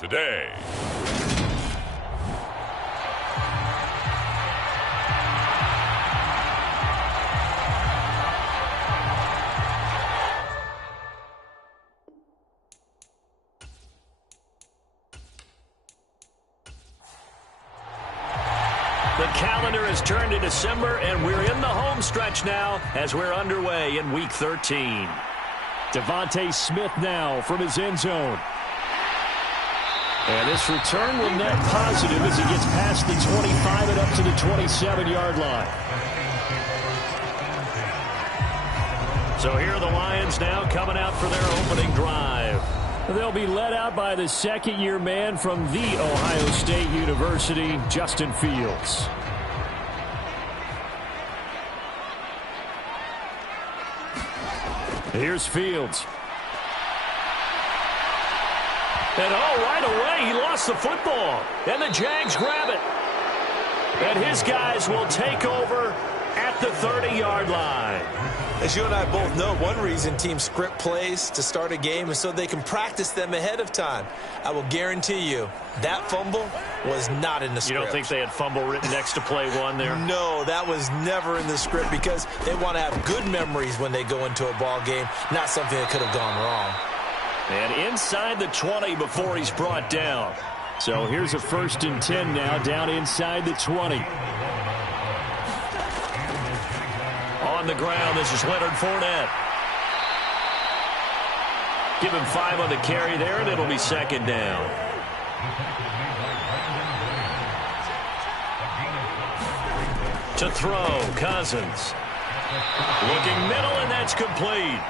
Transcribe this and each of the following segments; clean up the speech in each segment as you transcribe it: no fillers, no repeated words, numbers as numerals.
today. The calendar has turned to December, and we're in the home stretch now as we're underway in Week 13. Devontae Smith now from his end zone. And this return will net positive as he gets past the 25 and up to the 27-yard line. So here are the Lions now coming out for their opening drive. They'll be led out by the second-year man from The Ohio State University, Justin Fields. Here's Fields. And right away, he lost the football. And the Jags grab it. And his guys will take over at the 30-yard line. As you and I both know, one reason teams script plays to start a game is so they can practice them ahead of time. I will guarantee you that fumble was not in the script. You don't think they had fumble written next to play one there? No, that was never in the script because they want to have good memories when they go into a ball game, not something that could have gone wrong. And inside the 20 before he's brought down. So here's a 1st and 10 now, down inside the 20. On the ground, this is Leonard Fournette. Give him 5 on the carry there, and it'll be 2nd down. To throw, Cousins. Looking middle, and that's complete.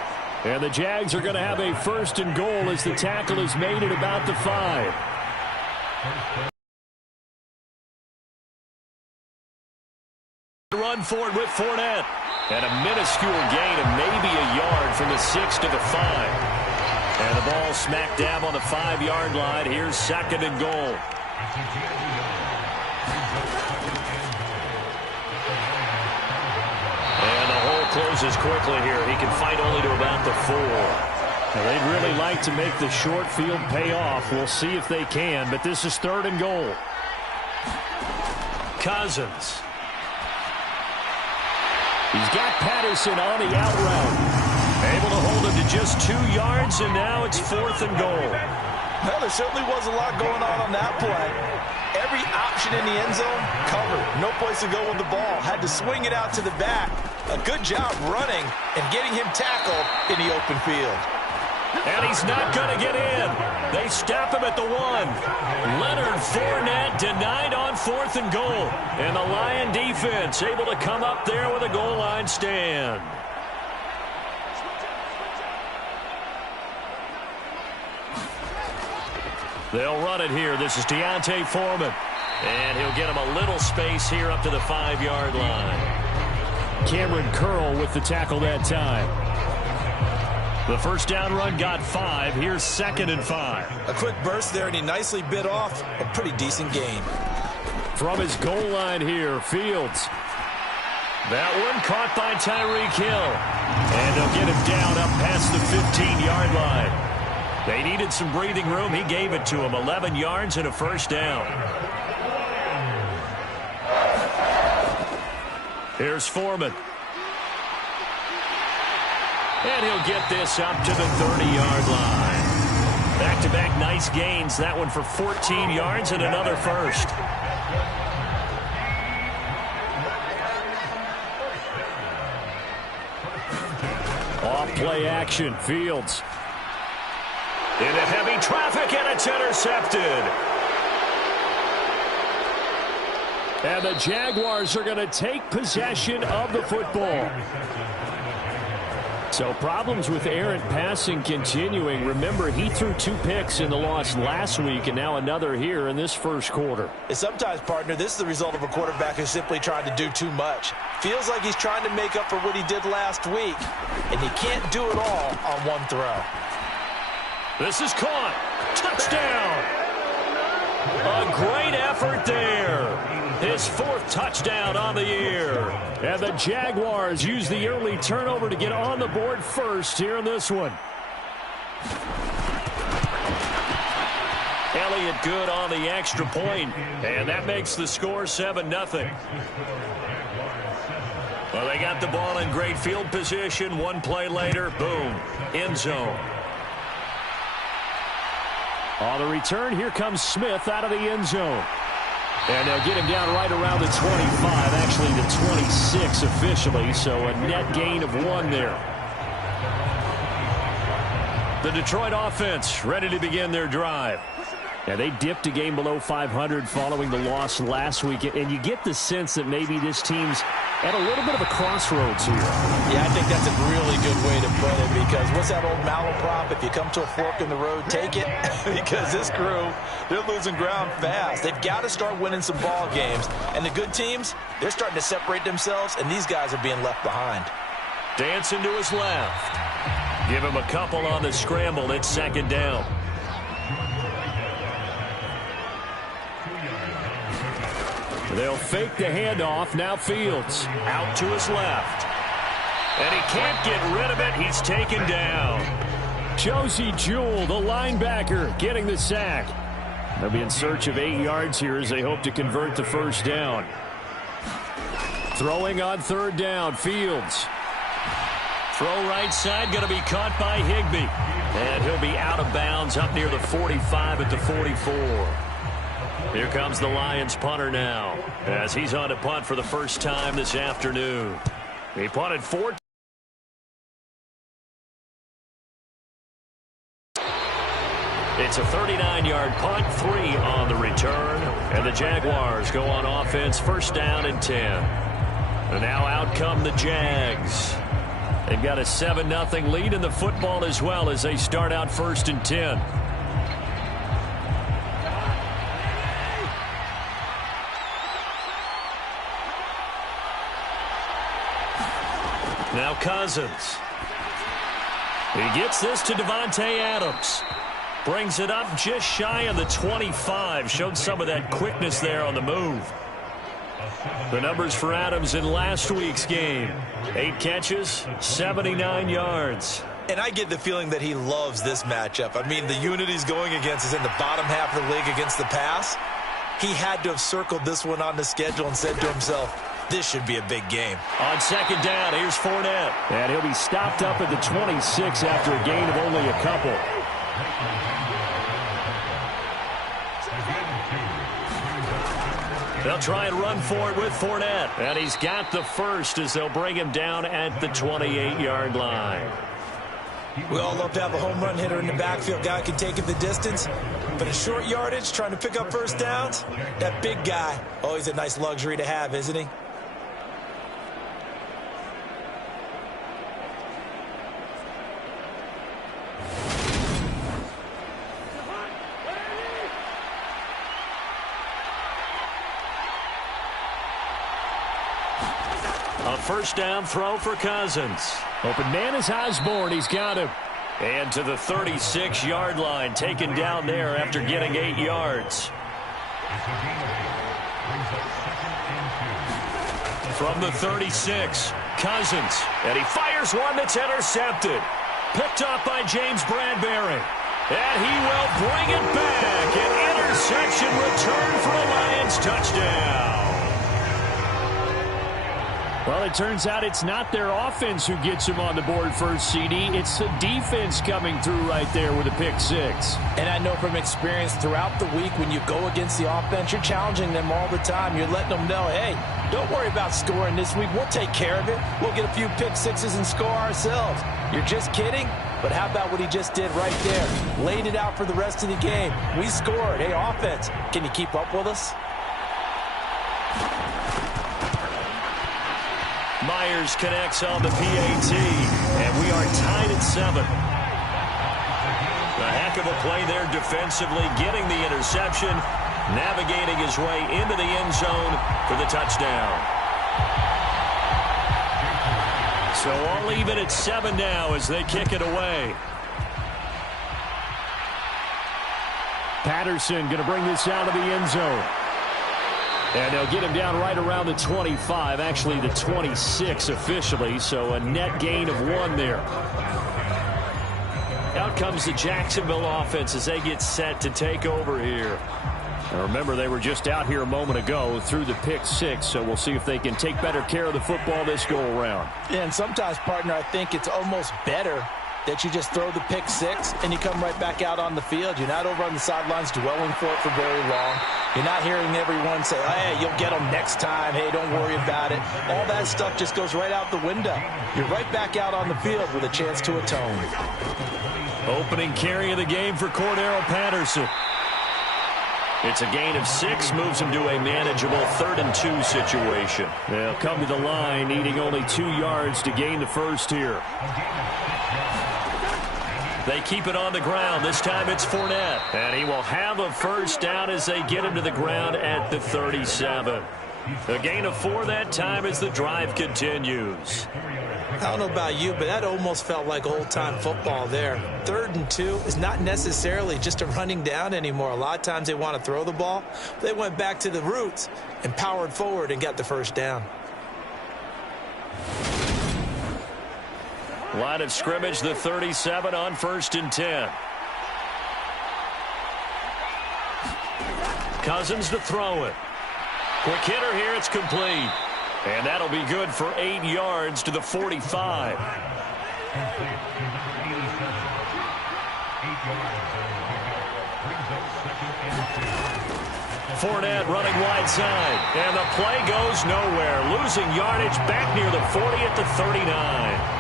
And the Jags are going to have a 1st and goal as the tackle is made at about the 5. Run forward with Fournette. And a minuscule gain of maybe a yard from the 6 to the 5. And the ball smack dab on the 5-yard line. Here's 2nd and goal. And the hole closes quickly here. He can fight only to about the 4. Now, they'd really like to make the short field pay off. We'll see if they can, but this is 3rd and goal. Cousins. He's got Patterson on the out route. Able to hold him to just 2 yards, and now it's 4th and goal. Well, there certainly was a lot going on that play. Every option in the end zone covered. No place to go with the ball. Had to swing it out to the back. A good job running and getting him tackled in the open field. And he's not going to get in. They stop him at the 1. Leonard Fournette denied on 4th and goal. And the Lion defense able to come up there with a goal line stand. They'll run it here. This is Deontay Foreman. And he'll get him a little space here up to the 5-yard line. Cameron Curl with the tackle that time. The 1st down run got 5. Here's 2nd and 5. A quick burst there, and he nicely bit off a pretty decent gain. From his goal line here, Fields. That one caught by Tyreek Hill. And they'll get him down up past the 15-yard line. They needed some breathing room. He gave it to him. 11 yards and a 1st down. Here's Foreman. And he'll get this up to the 30-yard line. Back-to-back nice gains. That one for 14 yards and another 1st. Off-play action. Fields. Into heavy traffic, and it's intercepted. And the Jaguars are going to take possession of the football. So problems with errant passing continuing. Remember, he threw 2 picks in the loss last week, and now another here in this 1st quarter. And sometimes, partner, this is the result of a quarterback who's simply trying to do too much. Feels like he's trying to make up for what he did last week, and he can't do it all on one throw. This is caught. Touchdown. A great effort there. His 4th touchdown on the year. And the Jaguars use the early turnover to get on the board first here in this one. lay it good on the extra point, and that makes the score 7-0. Well, they got the ball in great field position. One play later, boom, end zone. On the return, here comes Smith out of the end zone. And they'll get him down right around the 25, actually the 26 officially, so a net gain of 1 there. The Detroit offense ready to begin their drive. Yeah, they dipped a game below 500 following the loss last week, and you get the sense that maybe this team's at a little bit of a crossroads here. Yeah, I think that's a really good way to put it, because what's that old malaprop? If you come to a fork in the road, take it. Because this crew, they're losing ground fast. They've got to start winning some ball games. And the good teams, they're starting to separate themselves, and these guys are being left behind. Dancing to his left. Give him a couple on the scramble. It's second down. They'll fake the handoff. Now Fields. Out to his left. And he can't get rid of it. He's taken down. Josie Jewell, the linebacker, getting the sack. They'll be in search of 8 yards here as they hope to convert the first down. Throwing on third down, Fields. Throw right side, going to be caught by Higbee. And he'll be out of bounds up near the 45 at the 44. Here comes the Lions punter now, as he's on to punt for the first time this afternoon. He punted 4. It's a 39-yard punt, 3 on the return, and the Jaguars go on offense, first down and 10. And now out come the Jags. They've got a 7-0 lead in the football as well as they start out first and 10. Now Cousins. He gets this to Devontae Adams. Brings it up just shy of the 25. Showed some of that quickness there on the move. The numbers for Adams in last week's game. 8 catches, 79 yards. And I get the feeling that he loves this matchup. I mean, the unit he's going against is in the bottom half of the league against the pass. He had to have circled this one on the schedule and said to himself, this should be a big game. On second down, here's Fournette. And he'll be stopped up at the 26 after a gain of only a couple. They'll try and run for it with Fournette. And he's got the first as they'll bring him down at the 28-yard line. We all love to have a home run hitter in the backfield. Guy can take it the distance. But in short yardage, trying to pick up first downs, that big guy, always a nice luxury to have, isn't he? A first down throw for Cousins. Open man is Osborne. He's got him. And to the 36-yard line, taken down there after getting 8 yards. From the 36, Cousins. And he fires one that's intercepted. Picked up by James Bradbury. And he will bring it back. An interception return for a Lions touchdown. Well, it turns out it's not their offense who gets him on the board first, CD. It's the defense coming through right there with a pick 6. And I know from experience throughout the week when you go against the offense, you're challenging them all the time. You're letting them know, hey, don't worry about scoring this week. We'll take care of it. We'll get a few pick 6s and score ourselves. You're just kidding? But how about what he just did right there? Laid it out for the rest of the game. We scored. Hey, offense, can you keep up with us? Myers connects on the PAT, and we are tied at 7. A heck of a play there defensively, getting the interception, navigating his way into the end zone for the touchdown. So all even at 7 now as they kick it away. Patterson going to bring this out of the end zone. And they'll get him down right around the 25, actually the 26 officially, so a net gain of 1 there. Now out comes the Jacksonville offense as they get set to take over here. Now remember, they were just out here a moment ago through the pick six, so we'll see if they can take better care of the football this go-around. Yeah, and sometimes, partner, I think it's almost better that you just throw the pick six and you come right back out on the field. You're not over on the sidelines dwelling for it for very long. You're not hearing everyone say, hey, you'll get them next time. Hey, don't worry about it. All that stuff just goes right out the window. You're right back out on the field with a chance to atone. Opening carry of the game for Cordero Patterson. It's a gain of 6, moves him to a manageable 3rd and 2 situation. They'll come to the line, needing only 2 yards to gain the first here. They keep it on the ground. This time it's Fournette. And he will have a first down as they get him to the ground at the 37. A gain of 4 that time as the drive continues. I don't know about you, but that almost felt like old-time football there. 3rd and 2 is not necessarily just a running down anymore. A lot of times they want to throw the ball. They went back to the roots and powered forward and got the first down. Line of scrimmage, the 37 on 1st and 10. Cousins to throw it. Quick hitter here, it's complete. And that'll be good for 8 yards to the 45. Fournette running wide side. And the play goes nowhere. Losing yardage back near the 40 at the 39.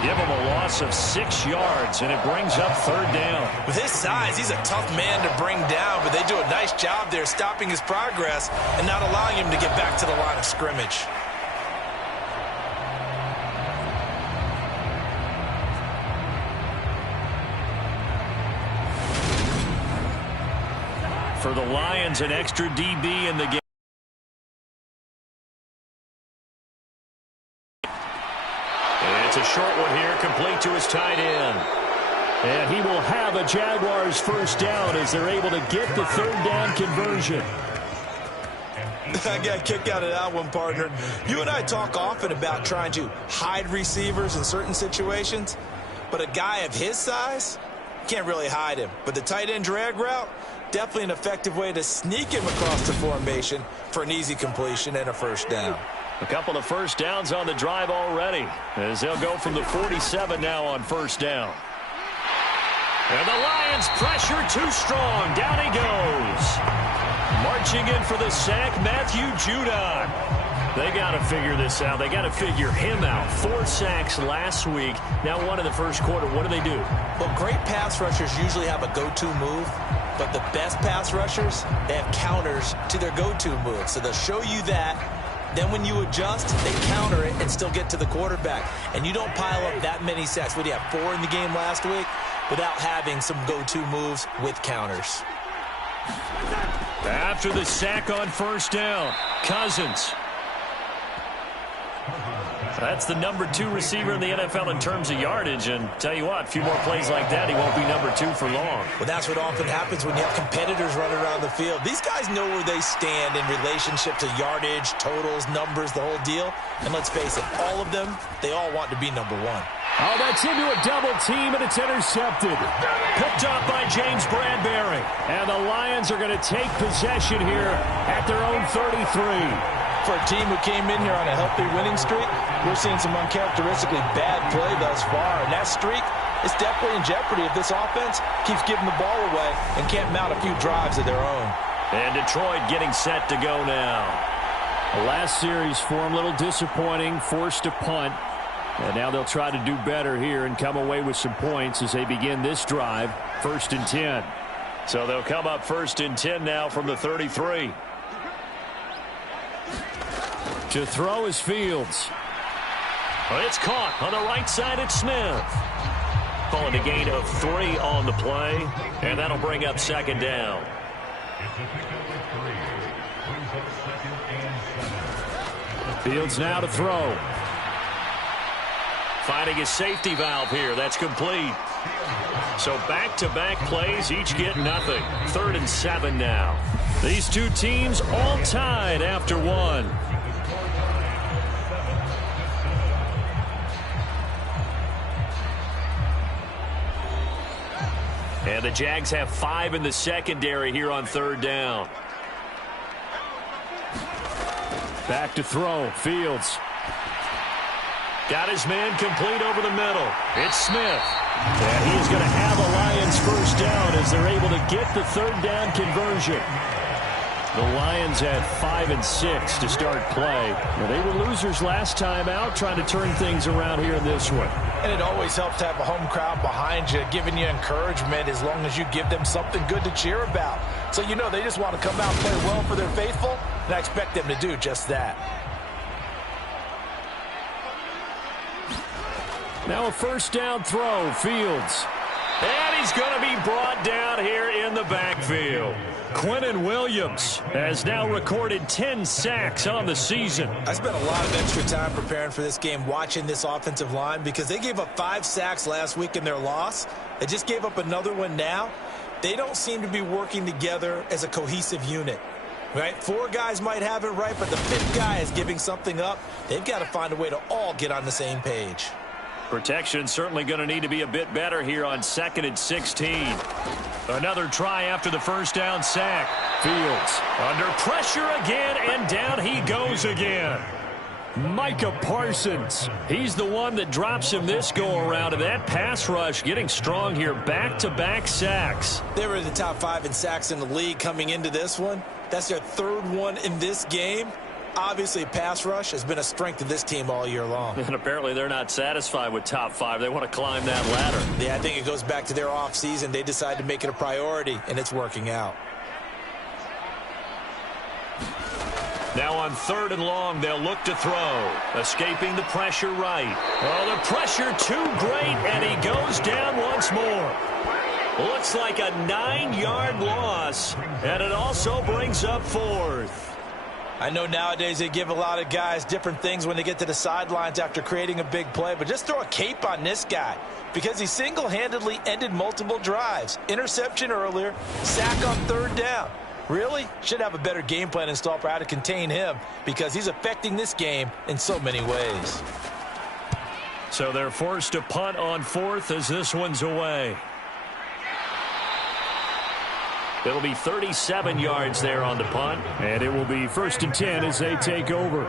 Give him a loss of 6 yards, and it brings up 3rd down. With his size, he's a tough man to bring down, but they do a nice job there stopping his progress and not allowing him to get back to the line of scrimmage. For the Lions, an extra DB in the game. It's a short one here, complete to his tight end. And he will have a Jaguars first down as they're able to get the 3rd down conversion. I got a kick out of that one, partner. You and I talk often about trying to hide receivers in certain situations, but a guy of his size can't really hide him. But the tight end drag route, definitely an effective way to sneak him across the formation for an easy completion and a first down. A couple of first downs on the drive already, as they'll go from the 47 now on 1st down. And the Lions pressure too strong. Down he goes. Marching in for the sack, Matthew Judon. They got to figure this out. They got to figure him out. 4 sacks last week. Now 1 in the first quarter. What do? Well, great pass rushers usually have a go-to move, but the best pass rushers, they have counters to their go-to move. So they'll show you that. Then when you adjust, they counter it and still get to the quarterback. And you don't pile up that many sacks. What do you have, 4 in the game last week? Without having some go-to moves with counters. After the sack on 1st down, Cousins. That's the number 2 receiver in the NFL in terms of yardage. And tell you what, a few more plays like that, he won't be number 2 for long. Well, that's what often happens when you have competitors running around the field. These guys know where they stand in relationship to yardage, totals, numbers, the whole deal. And let's face it, all of them, they all want to be number 1. Oh, that's into a double team, and it's intercepted. Picked up by James Bradbury. And the Lions are going to take possession here at their own 33. For a team who came in here on a healthy winning streak, we're seeing some uncharacteristically bad play thus far. And that streak is definitely in jeopardy if this offense keeps giving the ball away and can't mount a few drives of their own. And Detroit getting set to go now. The last series for them, a little disappointing, forced to punt. And now they'll try to do better here and come away with some points as they begin this drive, 1st and 10. So they'll come up 1st and 10 now from the 33. To throw is Fields. Well, it's caught on the right side. It's Smith. Calling a gain of 3 on the play, and that'll bring up 2nd down. Fields now to throw. Finding his safety valve here. That's complete. So back-to-back plays, each get nothing. 3rd and 7 now. These two teams all tied after 1. And the Jags have 5 in the secondary here on 3rd down. Back to throw. Fields. Got his man complete over the middle. It's Smith. And he is going to have a Lions first down as they're able to get the 3rd down conversion. The Lions had 5 and 6 to start play. Well, they were losers last time out, trying to turn things around here in this one. And it always helps to have a home crowd behind you, giving you encouragement as long as you give them something good to cheer about. So you know they just want to come out and play well for their faithful, and I expect them to do just that. Now a first down throw. Fields. And he's going to be brought down here in the backfield. Quinnen Williams has now recorded 10 sacks on the season. I spent a lot of extra time preparing for this game, watching this offensive line, because they gave up 5 sacks last week in their loss. They just gave up another one now. They don't seem to be working together as a cohesive unit. Right? 4 guys might have it right, but the 5th guy is giving something up. They've got to find a way to all get on the same page. Protection certainly going to need to be a bit better here on 2nd and 16. Another try after the first down sack. Fields. Under pressure again, and down he goes again. Micah Parsons. He's the one that drops him this go-around, and that pass rush getting strong here. Back-to-back sacks. They were in the top 5 in sacks in the league coming into this one. That's their 3rd one in this game. Obviously, pass rush has been a strength of this team all year long. And apparently they're not satisfied with top 5. They want to climb that ladder. Yeah, I think it goes back to their offseason. They decided to make it a priority, and it's working out. Now on 3rd and long, they'll look to throw. Escaping the pressure right. Oh, the pressure too great, and he goes down once more. Looks like a 9-yard loss, and it also brings up 4th. I know nowadays they give a lot of guys different things when they get to the sidelines after creating a big play, but just throw a cape on this guy because he single-handedly ended multiple drives. Interception earlier, sack on 3rd down. Really? Should have a better game plan installed for how to contain him because he's affecting this game in so many ways. So they're forced to punt on 4th as this one's away. It'll be 37 yards there on the punt. And it will be 1st and 10 as they take over.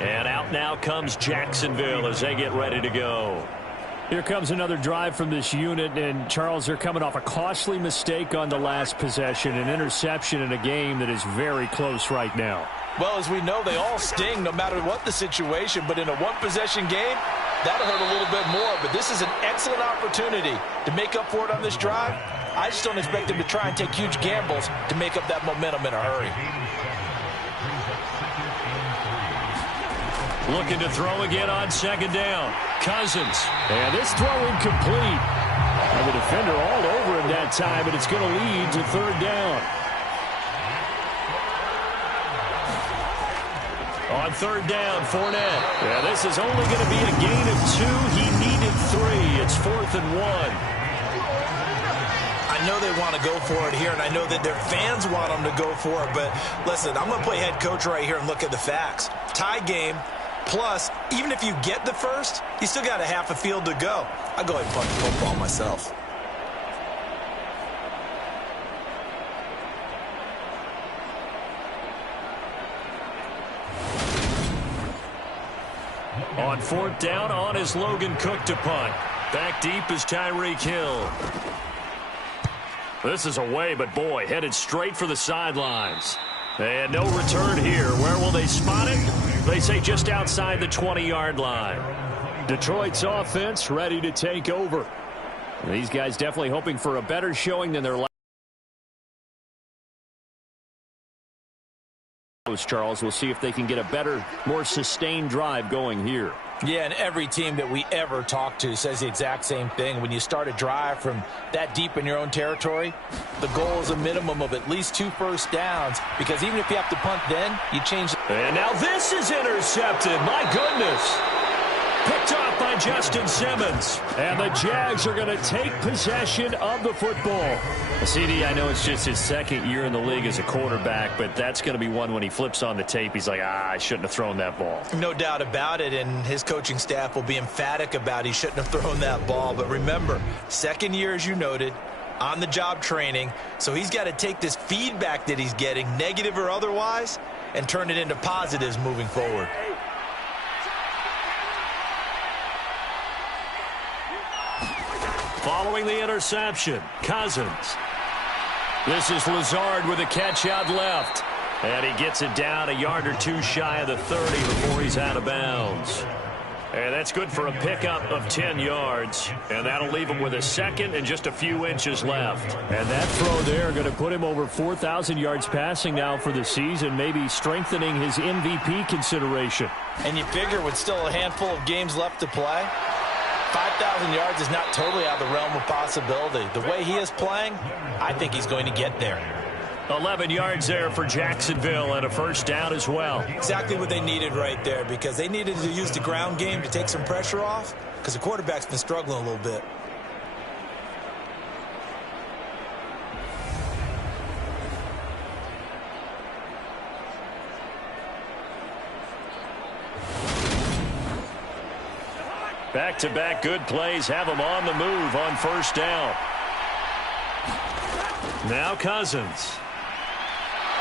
And out now comes Jacksonville as they get ready to go. Here comes another drive from this unit, and Charles, they're coming off a costly mistake on the last possession, an interception in a game that is very close right now. Well, as we know, they all sting no matter what the situation, but in a one-possession game, that'll hurt a little bit more. But this is an excellent opportunity to make up for it on this drive. I just don't expect them to try and take huge gambles to make up that momentum in a hurry. Looking to throw again on 2nd down. Cousins. And this throw incomplete. And the defender all over him that time, but it's going to lead to 3rd down. On 3rd down, Fournette. Yeah, this is only going to be a gain of 2. He needed 3. It's 4th and 1. I know they want to go for it here, and I know that their fans want them to go for it, but listen, I'm going to play head coach right here and look at the facts. Tie game, plus, even if you get the first, you still got a half a field to go. I'll go ahead and punt the football myself. On 4th down, on is Logan Cook to punt. Back deep is Tyreek Hill. This is away, but boy, headed straight for the sidelines. And no return here. Where will they spot it? They say just outside the 20-yard line. Detroit's offense ready to take over. These guys definitely hoping for a better showing than their last. Charles, we'll see if they can get a better, more sustained drive going here. Yeah, and every team that we ever talk to says the exact same thing. When you start a drive from that deep in your own territory, the goal is a minimum of at least 2 first downs, because even if you have to punt then, you change. And now this is intercepted. My goodness. Picked off by Justin Simmons. And the Jags are going to take possession of the football. CD, I know it's just his 2nd year in the league as a quarterback, but that's going to be one when he flips on the tape, he's like, I shouldn't have thrown that ball. No doubt about it, and his coaching staff will be emphatic about he shouldn't have thrown that ball. But remember, 2nd year, as you noted, on-the-job training, so he's got to take this feedback that he's getting, negative or otherwise, and turn it into positives moving forward. Following the interception, Cousins. This is Lazard with a catch out left. And he gets it down a yard or two shy of the 30 before he's out of bounds. And that's good for a pickup of 10 yards. And that'll leave him with a second and just a few inches left. And that throw there going to put him over 4,000 yards passing now for the season, maybe strengthening his MVP consideration. And you figure with still a handful of games left to play, 5,000 yards is not totally out of the realm of possibility. The way he is playing, I think he's going to get there. 11 yards there for Jacksonville and a first down as well. Exactly what they needed right there, because they needed to use the ground game to take some pressure off, because the quarterback's been struggling a little bit. Back-to-back good plays have him on the move on first down. Now Cousins.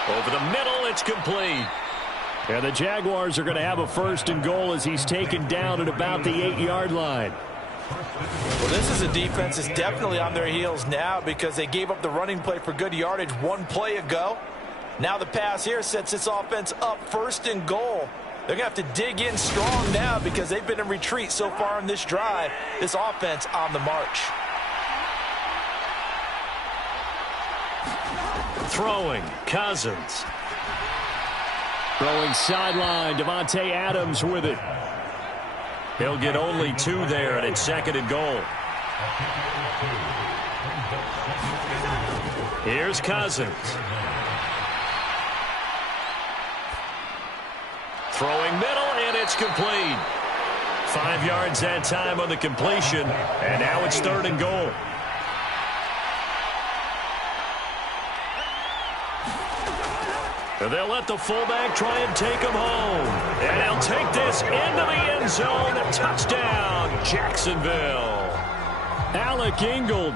Over the middle, it's complete. And the Jaguars are going to have a first and goal as he's taken down at about the 8-yard line. Well, this is a defense that's definitely on their heels now because they gave up the running play for good yardage one play ago. Now the pass here sets this offense up first and goal. They're going to have to dig in strong now because they've been in retreat so far in this drive. This offense on the march. Throwing, Cousins. Throwing sideline, Devontae Adams with it. He'll get only 2 there, and it's second and goal. Here's Cousins. Throwing middle, and it's complete. 5 yards that time on the completion, and now it's third and goal. They'll let the fullback try and take him home. And he'll take this into the end zone. Touchdown, Jacksonville. Alec Ingold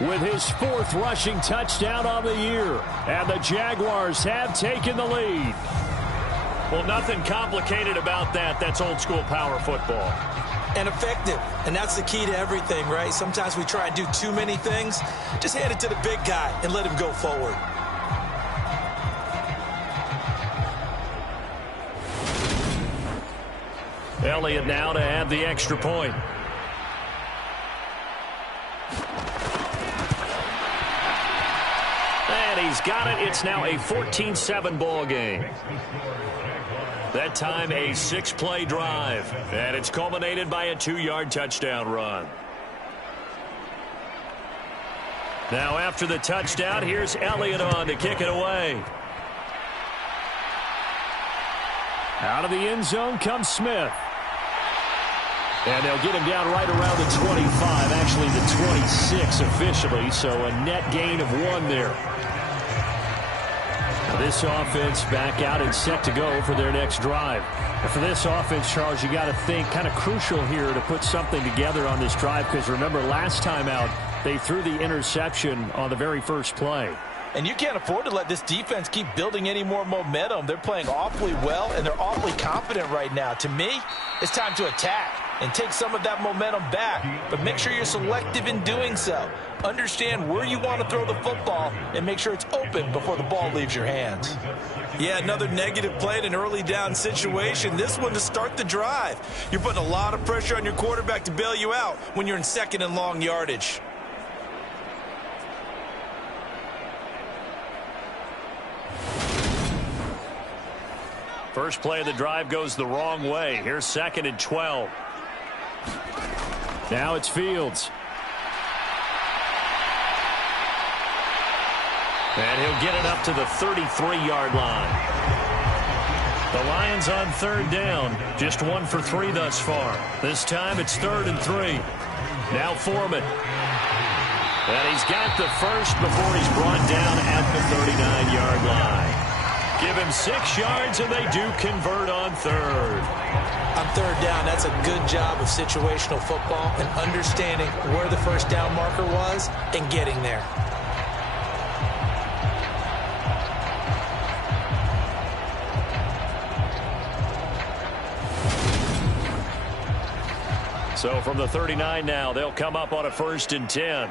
with his 4th rushing touchdown on the year. And the Jaguars have taken the lead. Well, nothing complicated about that. That's old-school power football. And effective. And that's the key to everything, right? Sometimes we try and do too many things. Just hand it to the big guy and let him go forward. Elliott now to have the extra point. And he's got it. It's now a 14-7 ball game. That time a 6-play drive. And it's culminated by a 2-yard touchdown run. Now after the touchdown, here's Elliott on to kick it away. Out of the end zone comes Smith. And they'll get him down right around the 25, actually the 26 officially, so a net gain of 1 there. This offense back out and set to go for their next drive. And for this offense, Charles, you got to think kind of crucial here to put something together on this drive, because remember last time out, they threw the interception on the very first play. And you can't afford to let this defense keep building any more momentum. They're playing awfully well, and they're awfully confident right now. To me, it's time to attack and take some of that momentum back. But make sure you're selective in doing so. Understand where you want to throw the football and make sure it's open before the ball leaves your hands. Yeah, another negative play in an early down situation. This one to start the drive. You're putting a lot of pressure on your quarterback to bail you out when you're in second and long yardage. First play of the drive goes the wrong way. Here's second and 12. Now it's Fields. And he'll get it up to the 33-yard line. The Lions on third down. Just 1 for 3 thus far. This time it's 3rd and 3. Now Foreman. And he's got the first before he's brought down at the 39-yard line. Give him 6 yards, and they do convert on third. On third down, that's a good job of situational football and understanding where the first down marker was and getting there. So from the 39 now, they'll come up on a 1st and 10.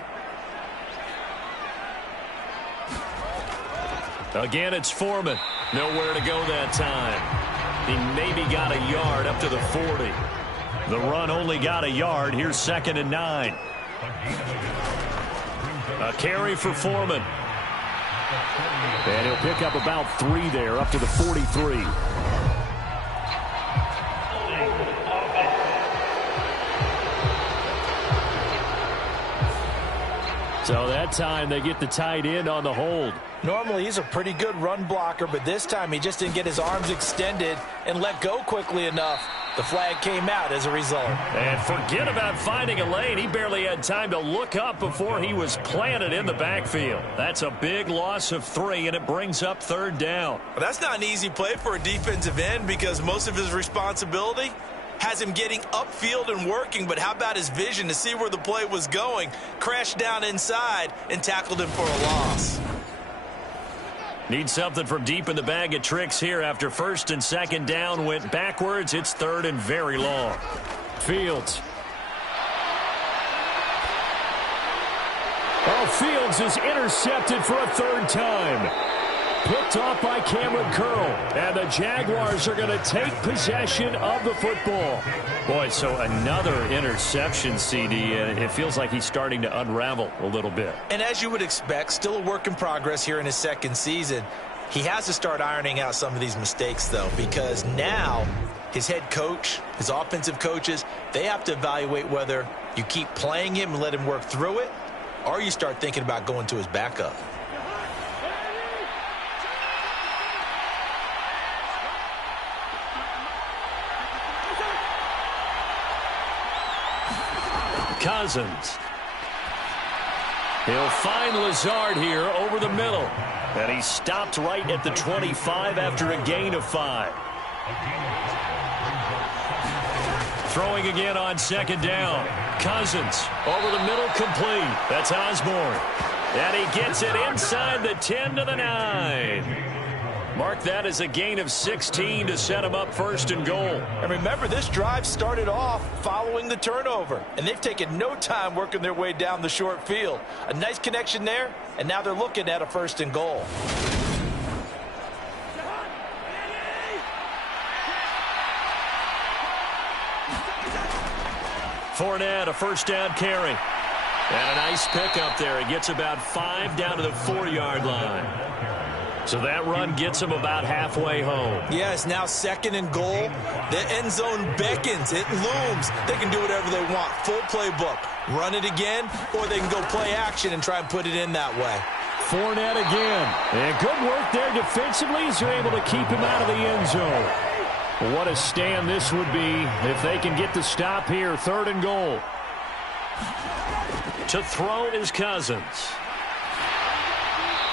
Again, it's Foreman. Nowhere to go that time. He maybe got a yard up to the 40. The run only got a yard. Here's 2nd and 9. A carry for Foreman. And he'll pick up about 3 there, up to the 43. So that time they get the tight end on the hold. Normally he's a pretty good run blocker, but this time he just didn't get his arms extended and let go quickly enough. The flag came out as a result. And forget about finding a lane. He barely had time to look up before he was planted in the backfield. That's a big loss of 3, and it brings up 3rd down. Well, that's not an easy play for a defensive end because most of his responsibility has him getting upfield and working, but how about his vision to see where the play was going? Crashed down inside and tackled him for a loss. Need something from deep in the bag of tricks here after 1st and 2nd down went backwards. It's 3rd and very long. Fields. Oh, Fields is intercepted for a 3rd time. Picked off by Cameron Curl. And the Jaguars are going to take possession of the football. Boy, so another interception, CD. It feels like he's starting to unravel a little bit. And as you would expect, still a work in progress here in his 2nd season. He has to start ironing out some of these mistakes, though, because now his head coach, his offensive coaches, they have to evaluate whether you keep playing him and let him work through it, or you start thinking about going to his backup. Cousins. He'll find Lazard here over the middle. And he stopped right at the 25 after a gain of 5. Throwing again on 2nd down. Cousins over the middle, complete. That's Osborne. And he gets it inside the 10 to the 9. Mark that as a gain of 16 to set him up 1st and goal. And remember, this drive started off following the turnover, and they've taken no time working their way down the short field. A nice connection there, and now they're looking at a 1st and goal. Fournette, a 1st down carry. And a nice pickup there. He gets about 5 down to the 4-yard line. So that run gets him about halfway home. Yes, now 2nd and goal. The end zone beckons. It looms. They can do whatever they want. Full playbook. Run it again, or they can go play action and try and put it in that way. Fournette again. And good work there defensively as they're able to keep him out of the end zone. What a stand this would be if they can get the stop here. 3rd and goal. To throw is Cousins.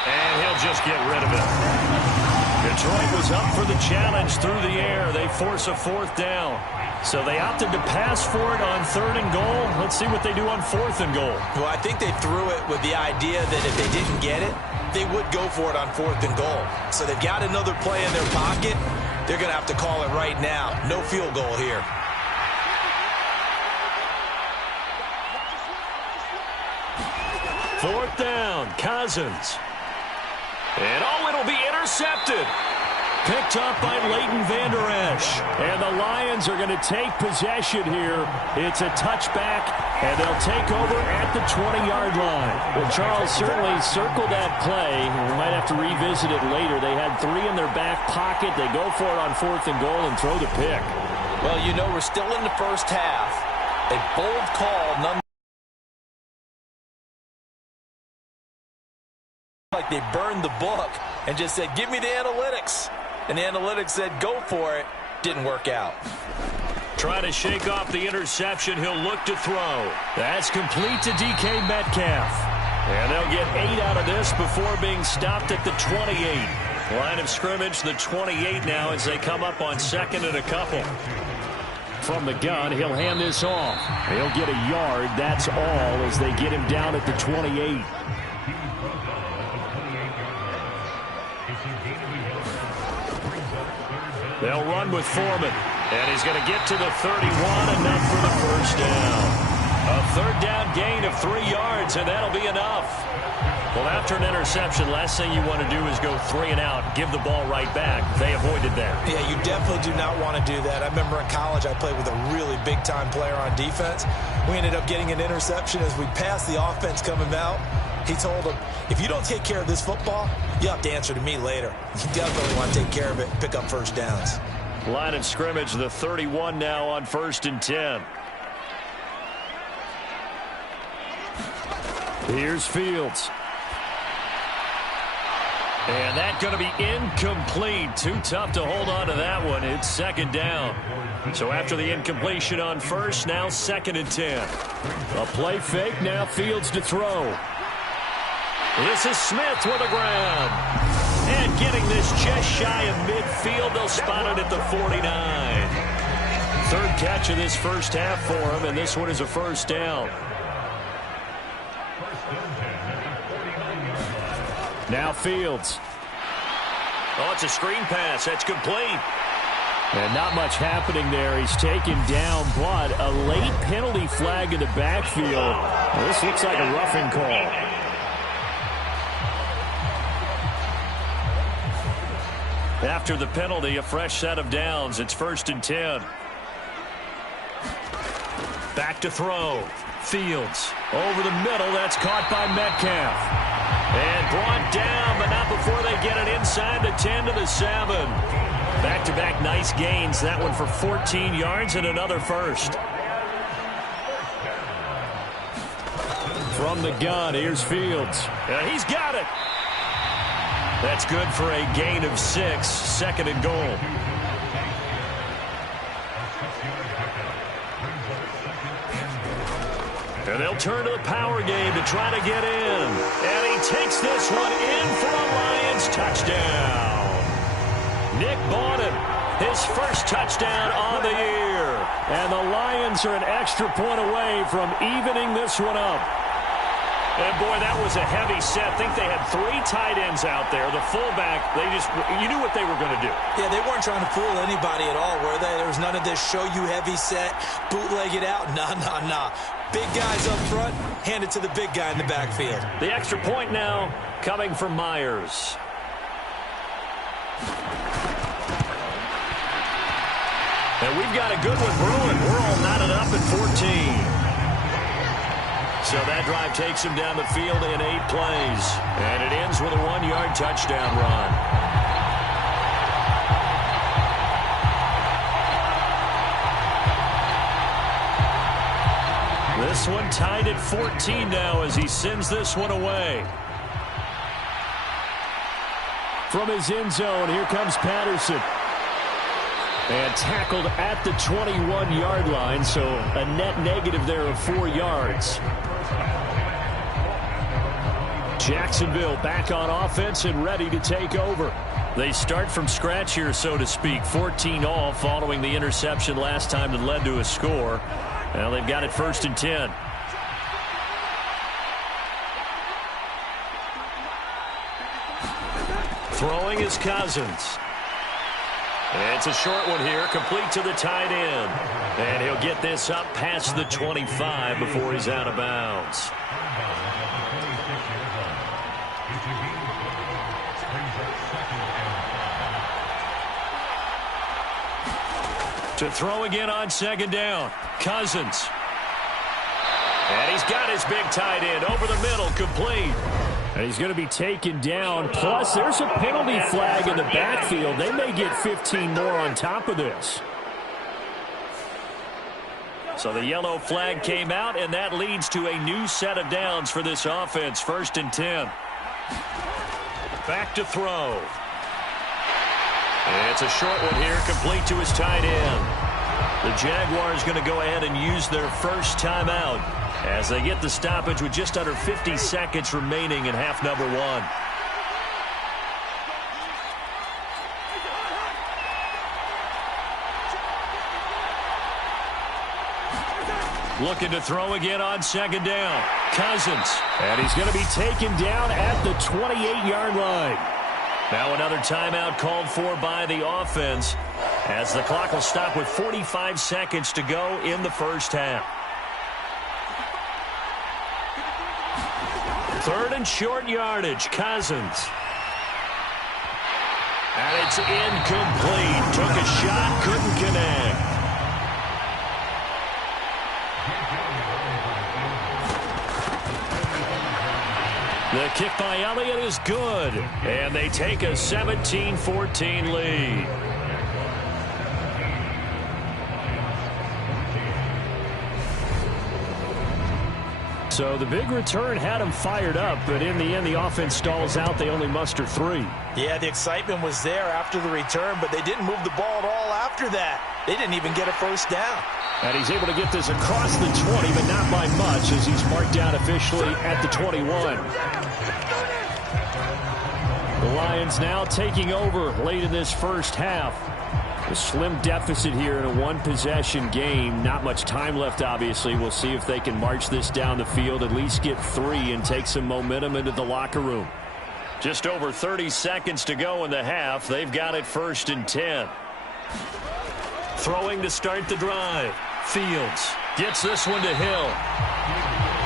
And he'll just get rid of it. Detroit was up for the challenge through the air. They force a 4th down. So they opted to pass for it on 3rd and goal. Let's see what they do on 4th and goal. Well, I think they threw it with the idea that if they didn't get it, they would go for it on 4th and goal. So they've got another play in their pocket. They're going to have to call it right now. No field goal here. Fourth down, Cousins. And it'll be intercepted. Picked up by Leighton Vander Esch. And the Lions are going to take possession here. It's a touchback, and they'll take over at the 20-yard line. Well, Charles certainly circled that play. We might have to revisit it later. They had 3 in their back pocket. They go for it on 4th and goal and throw the pick. Well, you know, we're still in the first half. A bold call, none. Like they burned the book and just said, give me the analytics. And the analytics said, go for it. Didn't work out. Trying to shake off the interception. He'll look to throw. That's complete to DK Metcalf. And they'll get 8 out of this before being stopped at the 28. Line of scrimmage, the 28 now as they come up on second and a couple. From the gun, he'll hand this off. He'll get a yard. That's all as they get him down at the 28. They'll run with Foreman. And he's going to get to the 31, enough for the first down. A third down gain of 3 yards, and that'll be enough. Well, after an interception, last thing you want to do is go 3 and out, give the ball right back. They avoided that. Yeah, you definitely do not want to do that. I remember in college I played with a really big-time player on defense. We ended up getting an interception as we passed the offense coming out. He told him, if you don't take care of this football, you'll have to answer to me later. You definitely want to take care of it and pick up first downs. Line of scrimmage, the 31 now on 1st and 10. Here's Fields. And that's going to be incomplete. Too tough to hold on to that one. It's 2nd down. So after the incompletion on 1st, now 2nd and 10. A play fake, now Fields to throw. This is Smith with a grab. And getting this just shy of midfield. They'll spot it at the 49. 3rd catch of this first half for him, and this one is a first down. Now Fields. Oh, it's a screen pass. That's complete. And not much happening there. He's taken down, but a late penalty flag in the backfield. This looks like a roughing call. After the penalty, a fresh set of downs. It's 1st and 10. Back to throw. Fields over the middle. That's caught by Metcalf. And brought down, but not before they get it inside the 10 to the 7. Back-to-back nice gains. That one for 14 yards and another first. From the gun, here's Fields. He's got it. That's good for a gain of 6. 2nd and goal. And they'll turn to the power game to try to get in. And he takes this one in for a Lions touchdown. Nick Bawden, his first touchdown on the year. And the Lions are an extra point away from evening this one up. And, boy, that was a heavy set. I think they had 3 tight ends out there. The fullback, you knew what they were going to do. Yeah, they weren't trying to fool anybody at all, were they? There was none of this show you heavy set, bootleg it out. Nah. Big guys up front, hand it to the big guy in the backfield. The extra point now coming from Myers. And we've got a good one brewing. We're all knotted up at 14. So that drive takes him down the field in 8 plays. And it ends with a 1-yard touchdown run. This one tied at 14 now as he sends this one away. From his end zone, here comes Patterson. And tackled at the 21-yard line, so a net negative there of 4 yards. Jacksonville back on offense and ready to take over. They start from scratch here, so to speak. 14 all following the interception last time that led to a score. Now they've got it 1st and 10. Throwing is Cousins. And it's a short one here, complete to the tight end. And he'll get this up past the 25 before he's out of bounds. To throw again on 2nd down. Cousins. And he's got his big tight end over the middle, complete. And he's going to be taken down. Plus, there's a penalty flag in the backfield. They may get 15 more on top of this. So the yellow flag came out, and that leads to a new set of downs for this offense. 1st and 10. Back to throw. And it's a short one here, complete to his tight end. The Jaguars going to go ahead and use their first timeout as they get the stoppage with just under 50 seconds remaining in half number 1. Looking to throw again on second down. Cousins. And he's going to be taken down at the 28-yard line. Now another timeout called for by the offense, as the clock will stop with 45 seconds to go in the first half. Third and short yardage. Cousins. And it's incomplete. Took a shot, couldn't connect. The kick by Elliott is good, and they take a 17-14 lead. So the big return had them fired up, but in the end, the offense stalls out. They only muster 3. Yeah, the excitement was there after the return, but they didn't move the ball at all after that. They didn't even get a first down. And he's able to get this across the 20, but not by much, as he's marked down officially at the 21. The Lions now taking over late in this first half. A slim deficit here in a one-possession game. Not much time left, obviously. We'll see if they can march this down the field, at least get 3, and take some momentum into the locker room. Just over 30 seconds to go in the half. They've got it 1st and 10. Throwing to start the drive. Fields gets this one to Hill.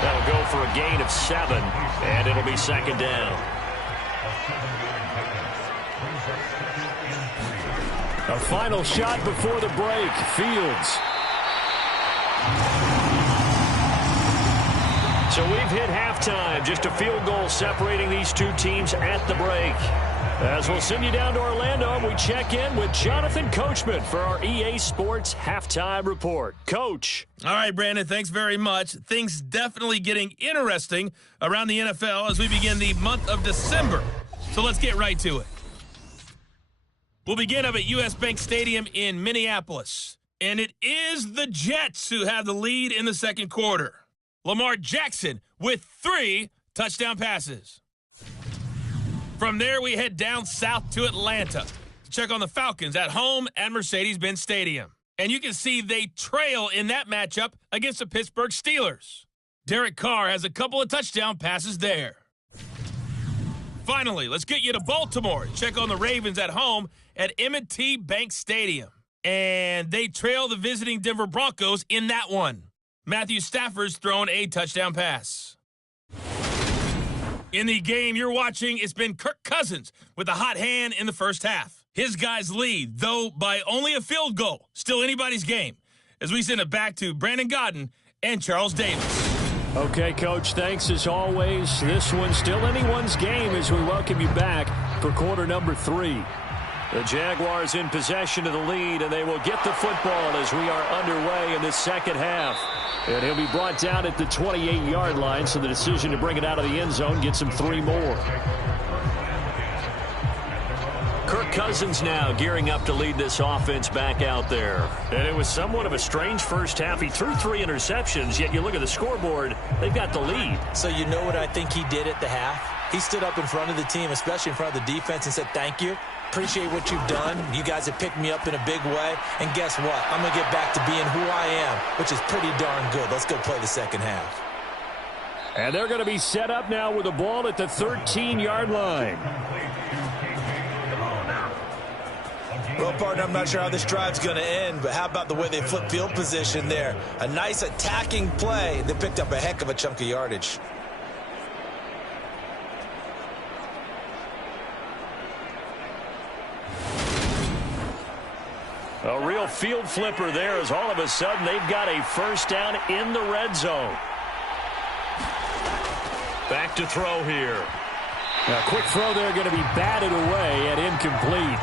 That'll go for a gain of 7, and it'll be second down. A final shot before the break. Fields. So we've hit halftime. Just a field goal separating these two teams at the break. As we'll send you down to Orlando, we check in with Jonathan Coachman for our EA Sports Halftime Report. Coach. All right, Brandon, thanks very much. Things definitely getting interesting around the NFL as we begin the month of December. So let's get right to it. We'll begin up at U.S. Bank Stadium in Minneapolis. And it is the Jets who have the lead in the second quarter. Lamar Jackson with 3 touchdown passes. From there, we head down south to Atlanta to check on the Falcons at home at Mercedes-Benz Stadium. And you can see they trail in that matchup against the Pittsburgh Steelers. Derek Carr has a couple of touchdown passes there. Finally, let's get you to Baltimore. Check on the Ravens at home at M&T Bank Stadium. And they trail the visiting Denver Broncos in that one. Matthew Stafford's thrown a touchdown pass. In the game you're watching, it's been Kirk Cousins with a hot hand in the first half. His guys lead, though by only a field goal. Still anybody's game. As we send it back to Brandon Godden and Charles Davis. Okay, Coach, thanks as always. This one's still anyone's game as we welcome you back for quarter number 3. The Jaguars in possession of the lead, and they will get the football as we are underway in this second half. And he'll be brought down at the 28-yard line, so the decision to bring it out of the end zone gets him 3 more. Kirk Cousins now gearing up to lead this offense back out there. And it was somewhat of a strange first half. He threw 3 interceptions, yet you look at the scoreboard, they've got the lead. So you know what I think he did at the half? He stood up in front of the team, especially in front of the defense, and said, thank you. Appreciate what you've done. You guys have picked me up in a big way. And guess what? I'm going to get back to being who I am, which is pretty darn good. Let's go play the second half. And they're going to be set up now with the ball at the 13-yard line. Well, partner, I'm not sure how this drive's going to end, but how about the way they flip field position there? A nice attacking play that picked up a heck of a chunk of yardage. A real field flipper there as all of a sudden they've got a first down in the red zone. Back to throw here. A quick throw there going to be batted away and incomplete.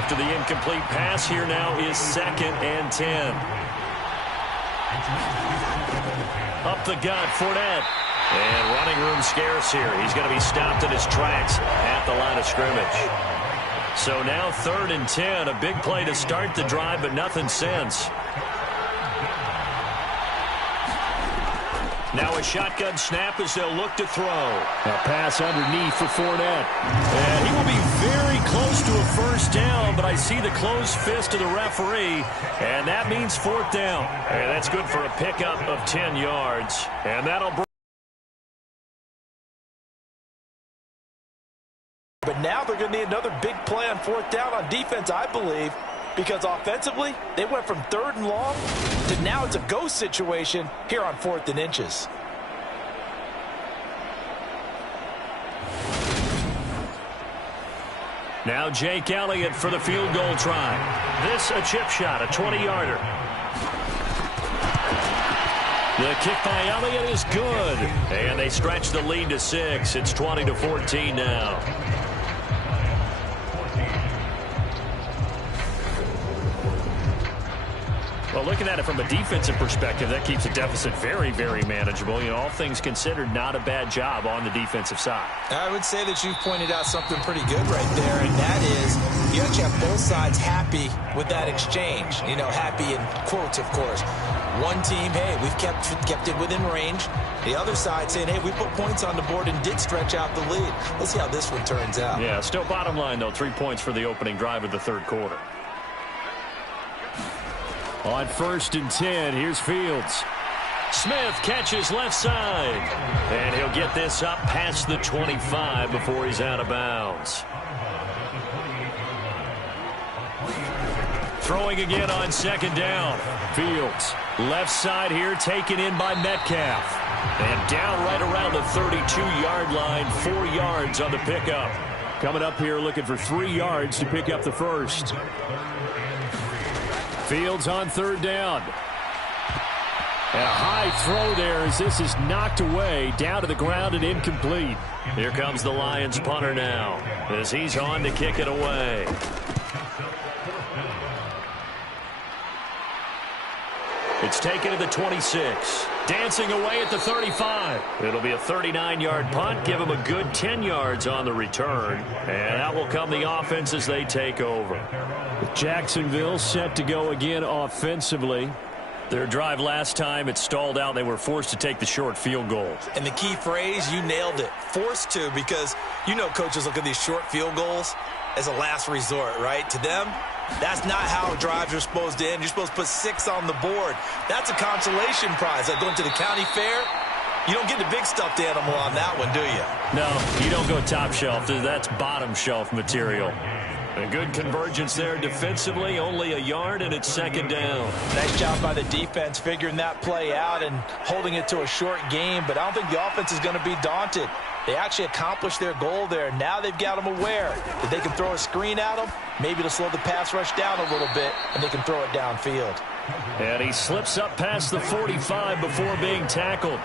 After the incomplete pass, here now is 2nd and 10. Up the gut, Fournette. And running room scarce here. He's going to be stopped in his tracks at the line of scrimmage. So now 3rd and 10, a big play to start the drive, but nothing since. Now a shotgun snap as they'll look to throw. A pass underneath for Fournette. And he will be very close to a first down, but I see the closed fist of the referee, and that means fourth down. And that's good for a pickup of 10 yards. And that'll bring. But now they're going to need another big play on fourth down on defense, I believe, because offensively, they went from 3rd and long to now it's a go situation here on 4th and inches. Now Jake Elliott for the field goal try. This a chip shot, a 20-yarder. The kick by Elliott is good. And they stretch the lead to 6. It's 20-14 now. Well, looking at it from a defensive perspective, that keeps the deficit very, very manageable. You know, all things considered, not a bad job on the defensive side. I would say that you've pointed out something pretty good right there, and that is you actually have both sides happy with that exchange. You know, happy in quotes, of course. One team, hey, we've kept it within range. The other side saying, hey, we put points on the board and did stretch out the lead. Let's see how this one turns out. Yeah, still bottom line, though, 3 points for the opening drive of the third quarter. On 1st and 10, here's Fields. Smith catches left side. And he'll get this up past the 25 before he's out of bounds. Throwing again on 2nd down. Fields. Left side here taken in by Metcalf. And down right around the 32-yard line, 4 yards on the pickup. Coming up here looking for 3 yards to pick up the first. Fields on 3rd down. And a high throw there as this is knocked away, down to the ground and incomplete. Here comes the Lions punter now as he's on to kick it away. It's taken to the 26. Dancing away at the 35. It'll be a 39-yard punt. Give him a good 10 yards on the return. And out will come the offense as they take over. Jacksonville set to go again offensively. Their drive last time, it stalled out. They were forced to take the short field goal. And the key phrase, you nailed it. Forced to, because you know coaches look at these short field goals as a last resort, right? To them, that's not how drives are supposed to end. You're supposed to put 6 on the board. That's a consolation prize. Like going to the county fair, you don't get the big stuffed animal on that one, do you? No, you don't go top shelf. That's bottom shelf material. A good convergence there defensively, only a yard, and it's 2nd down. Nice job by the defense figuring that play out and holding it to a short game, but I don't think the offense is going to be daunted. They actually accomplished their goal there. Now they've got them aware that they can throw a screen at them, maybe to slow the pass rush down a little bit, and they can throw it downfield. And he slips up past the 45 before being tackled.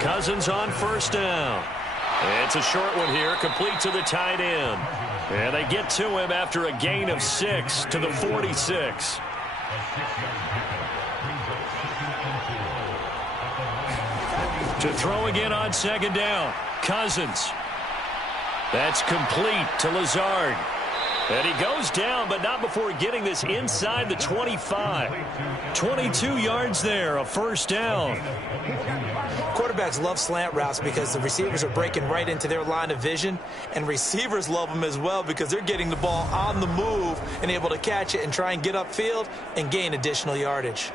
Cousins on 1st down. It's a short one here, complete to the tight end. And they get to him after a gain of 6 to the 46. To throw again on 2nd down. Cousins. That's complete to Lazard. And he goes down, but not before getting this inside the 25. 22 yards there, a 1st down. Quarterbacks love slant routes because the receivers are breaking right into their line of vision, and receivers love them as well because they're getting the ball on the move and able to catch it and try and get upfield and gain additional yardage.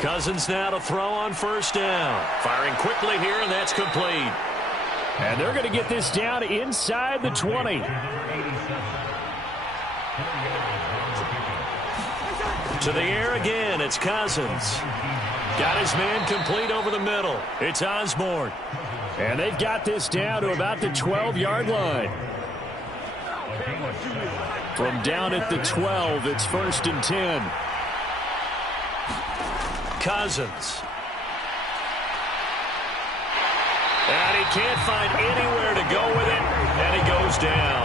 Cousins now to throw on 1st down. Firing quickly here, and that's complete. And they're going to get this down inside the 20. To the air again, it's Cousins. Got his man complete over the middle. It's Osborne. And they've got this down to about the 12-yard line. From down at the 12, it's 1st and 10. Cousins. And he can't find anywhere to go with it, and he goes down.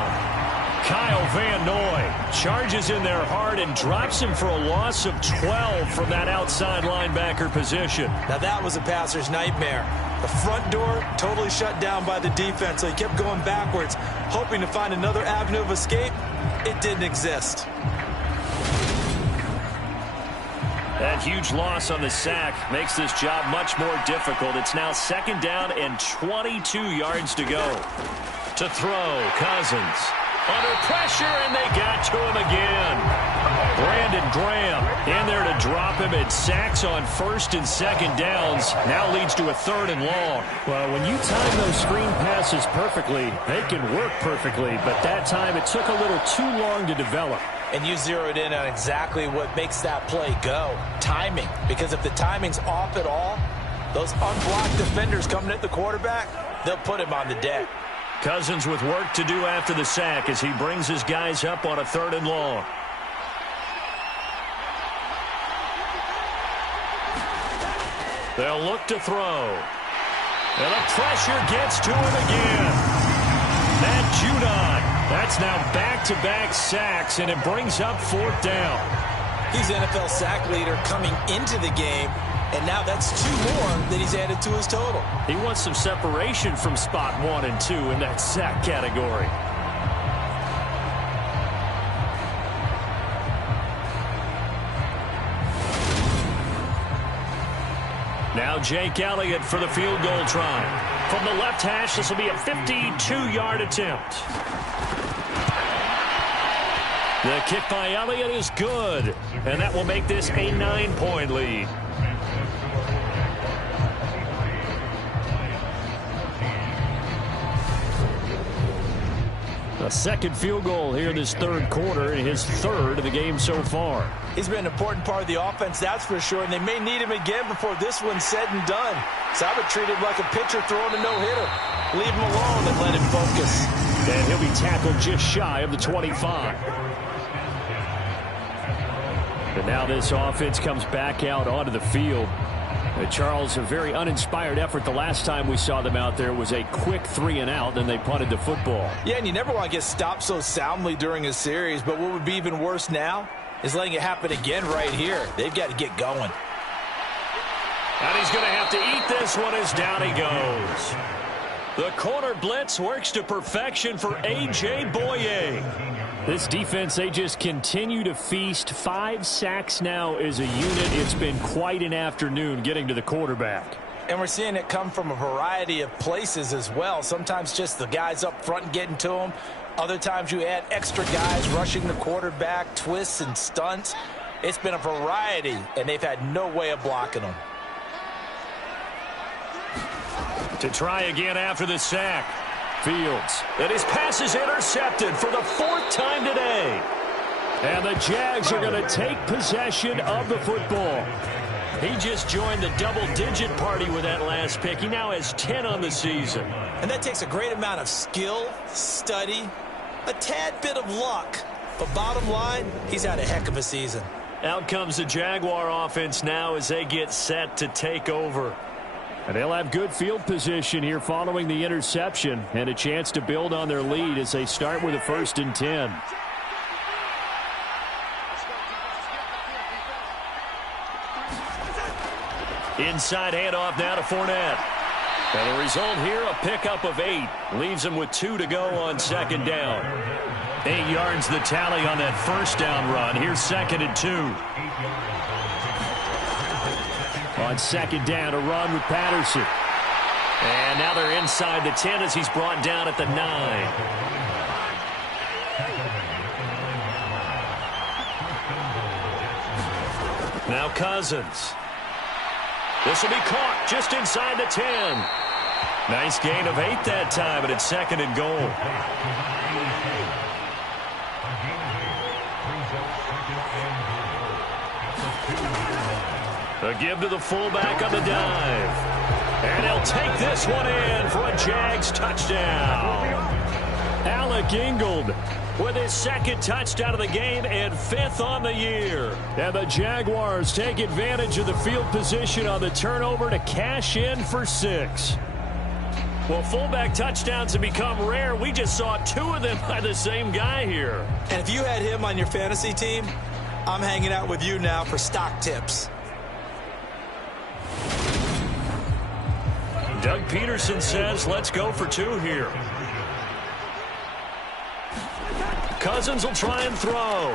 Kyle Van Noy charges in there hard and drops him for a loss of 12 from that outside linebacker position. Now that was a passer's nightmare. The front door totally shut down by the defense, so he kept going backwards, hoping to find another avenue of escape. It didn't exist. That huge loss on the sack makes this job much more difficult. It's now 2nd down and 22 yards to go. To throw, Cousins. Under pressure, and they got to him again. Brandon Graham in there to drop him at sacks on 1st and 2nd downs. Now leads to a 3rd and long. Well, when you time those screen passes perfectly, they can work perfectly. But that time, it took a little too long to develop. And you zeroed in on exactly what makes that play go. Timing. Because if the timing's off at all, those unblocked defenders coming at the quarterback, they'll put him on the deck. Cousins with work to do after the sack as he brings his guys up on a 3rd and long. They'll look to throw. And the pressure gets to him again. Matt Judon. That's now back-to-back sacks, and it brings up 4th down. He's NFL sack leader coming into the game, and now that's 2 more that he's added to his total. He wants some separation from spot 1 and 2 in that sack category. Now Jake Elliott for the field goal try. From the left hash, this will be a 52-yard attempt. The kick by Elliott is good, and that will make this a 9-point lead. A 2nd field goal here in this 3rd quarter, and his 3rd of the game so far. He's been an important part of the offense, that's for sure, and they may need him again before this one's said and done. So I would treat him like a pitcher throwing a no-hitter. Leave him alone and let him focus. And he'll be tackled just shy of the 25. And now this offense comes back out onto the field. Charles, a very uninspired effort. The last time we saw them out there was a quick 3-and-out, then they punted the football. Yeah, and you never want to get stopped so soundly during a series, but what would be even worse now is letting it happen again right here. They've got to get going. And he's going to have to eat this one as down he goes. The corner blitz works to perfection for A.J. Boye. This defense, they just continue to feast. 5 sacks now as a unit. It's been quite an afternoon getting to the quarterback. And we're seeing it come from a variety of places as well. Sometimes just the guys up front getting to them. Other times you add extra guys rushing the quarterback, twists and stunts. It's been a variety, and they've had no way of blocking them. To try again after the sack. Fields. And his pass is intercepted for the 4th time today. And the Jags are going to take possession of the football. He just joined the double-digit party with that last pick. He now has 10 on the season. And that takes a great amount of skill, study, a tad bit of luck. But bottom line, he's had a heck of a season. Out comes the Jaguar offense now as they get set to take over. And they'll have good field position here following the interception and a chance to build on their lead as they start with a 1st and 10. Inside handoff now to Fournette. And the result here, a pickup of 8. Leaves him with 2 to go on 2nd down. 8 yards the tally on that 1st down run. Here's 2nd and 2. On 2nd down, a run with Patterson. And now they're inside the 10 as he's brought down at the 9. Now Cousins. This will be caught just inside the 10. Nice gain of 8 that time, but it's 2nd and goal. A give to the fullback on the dive. And he'll take this one in for a Jags touchdown. Alec Ingold with his 2nd touchdown of the game and 5th on the year. And the Jaguars take advantage of the field position on the turnover to cash in for 6. Well, fullback touchdowns have become rare. We just saw 2 of them by the same guy here. And if you had him on your fantasy team, I'm hanging out with you now for stock tips. Doug Peterson says, let's go for 2 here. Cousins will try and throw.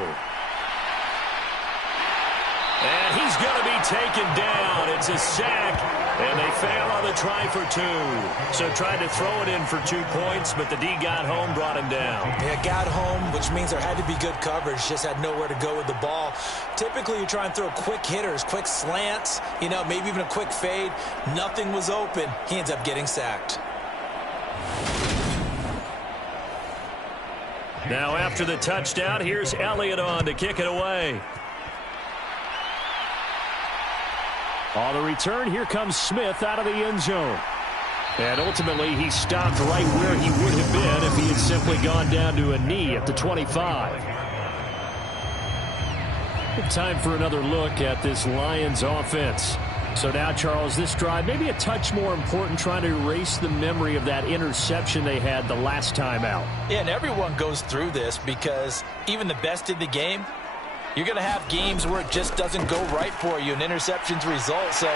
And he's going to be taken down. It's a sack, and they fail on the try for 2. So tried to throw it in for 2 points, but the D got home, brought him down. Yeah, got home, which means there had to be good coverage. Just had nowhere to go with the ball. Typically, you try and throw quick hitters, quick slants, you know, maybe even a quick fade. Nothing was open. He ends up getting sacked. Now after the touchdown, here's Elliott on to kick it away. On the return, here comes Smith out of the end zone. And ultimately, he stopped right where he would have been if he had simply gone down to a knee at the 25. Time for another look at this Lions offense. So now, Charles, this drive maybe a touch more important, trying to erase the memory of that interception they had the last time out. Yeah, and everyone goes through this because even the best in the game, you're going to have games where it just doesn't go right for you and interceptions result. So,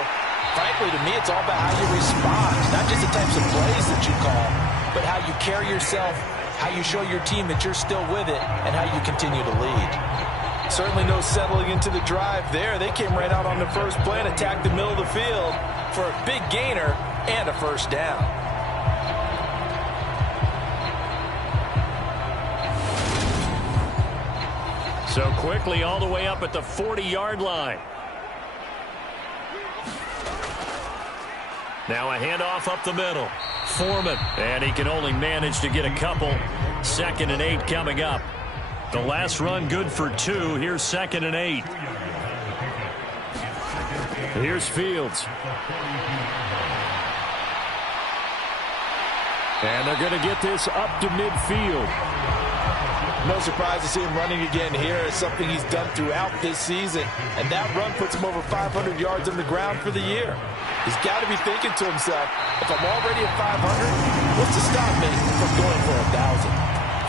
frankly, to me, it's all about how you respond. Not just the types of plays that you call, but how you carry yourself, how you show your team that you're still with it, and how you continue to lead. Certainly no settling into the drive there. They came right out on the first play and attacked the middle of the field for a big gainer and a first down. So quickly all the way up at the 40-yard line. Now a handoff up the middle. Foreman, and he can only manage to get a couple. 2nd and 8 coming up. The last run good for 2. Here's 2nd and 8. Here's Fields. And they're going to get this up to midfield. No surprise to see him running again here. It's something he's done throughout this season. And that run puts him over 500 yards on the ground for the year. He's got to be thinking to himself, if I'm already at 500, what's to stop me from going for 1,000?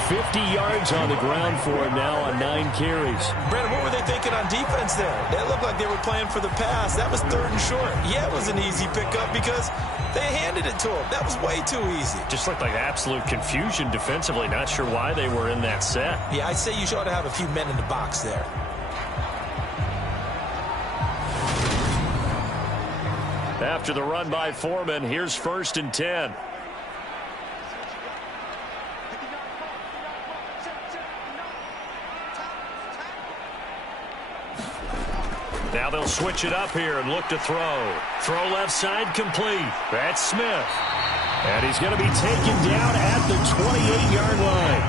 50 yards on the ground for him now on 9 carries. Brandon, what were they thinking on defense there? They looked like they were playing for the pass. That was 3rd and short. Yeah, it was an easy pickup because they handed it to him. That was way too easy. Just looked like absolute confusion defensively. Not sure why they were in that set. Yeah, I'd say you ought to have a few men in the box there. After the run by Foreman, here's 1st and 10. Now they'll switch it up here and look to throw. Throw left side complete. That's Smith. And he's going to be taken down at the 28-yard line.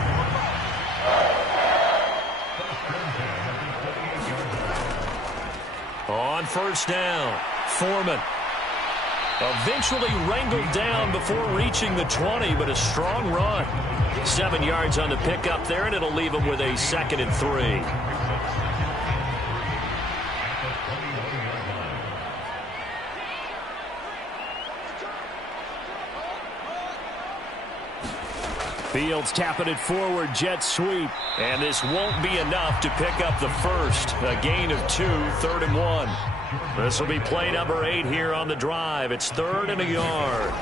On 1st down, Foreman. Eventually wrangled down before reaching the 20, but a strong run. 7 yards on the pickup there, and it'll leave him with a 2nd and 3. Fields tapping it forward, jet sweep. And this won't be enough to pick up the first. A gain of 2, 3rd and 1. This will be play number 8 here on the drive. It's 3rd and a yard.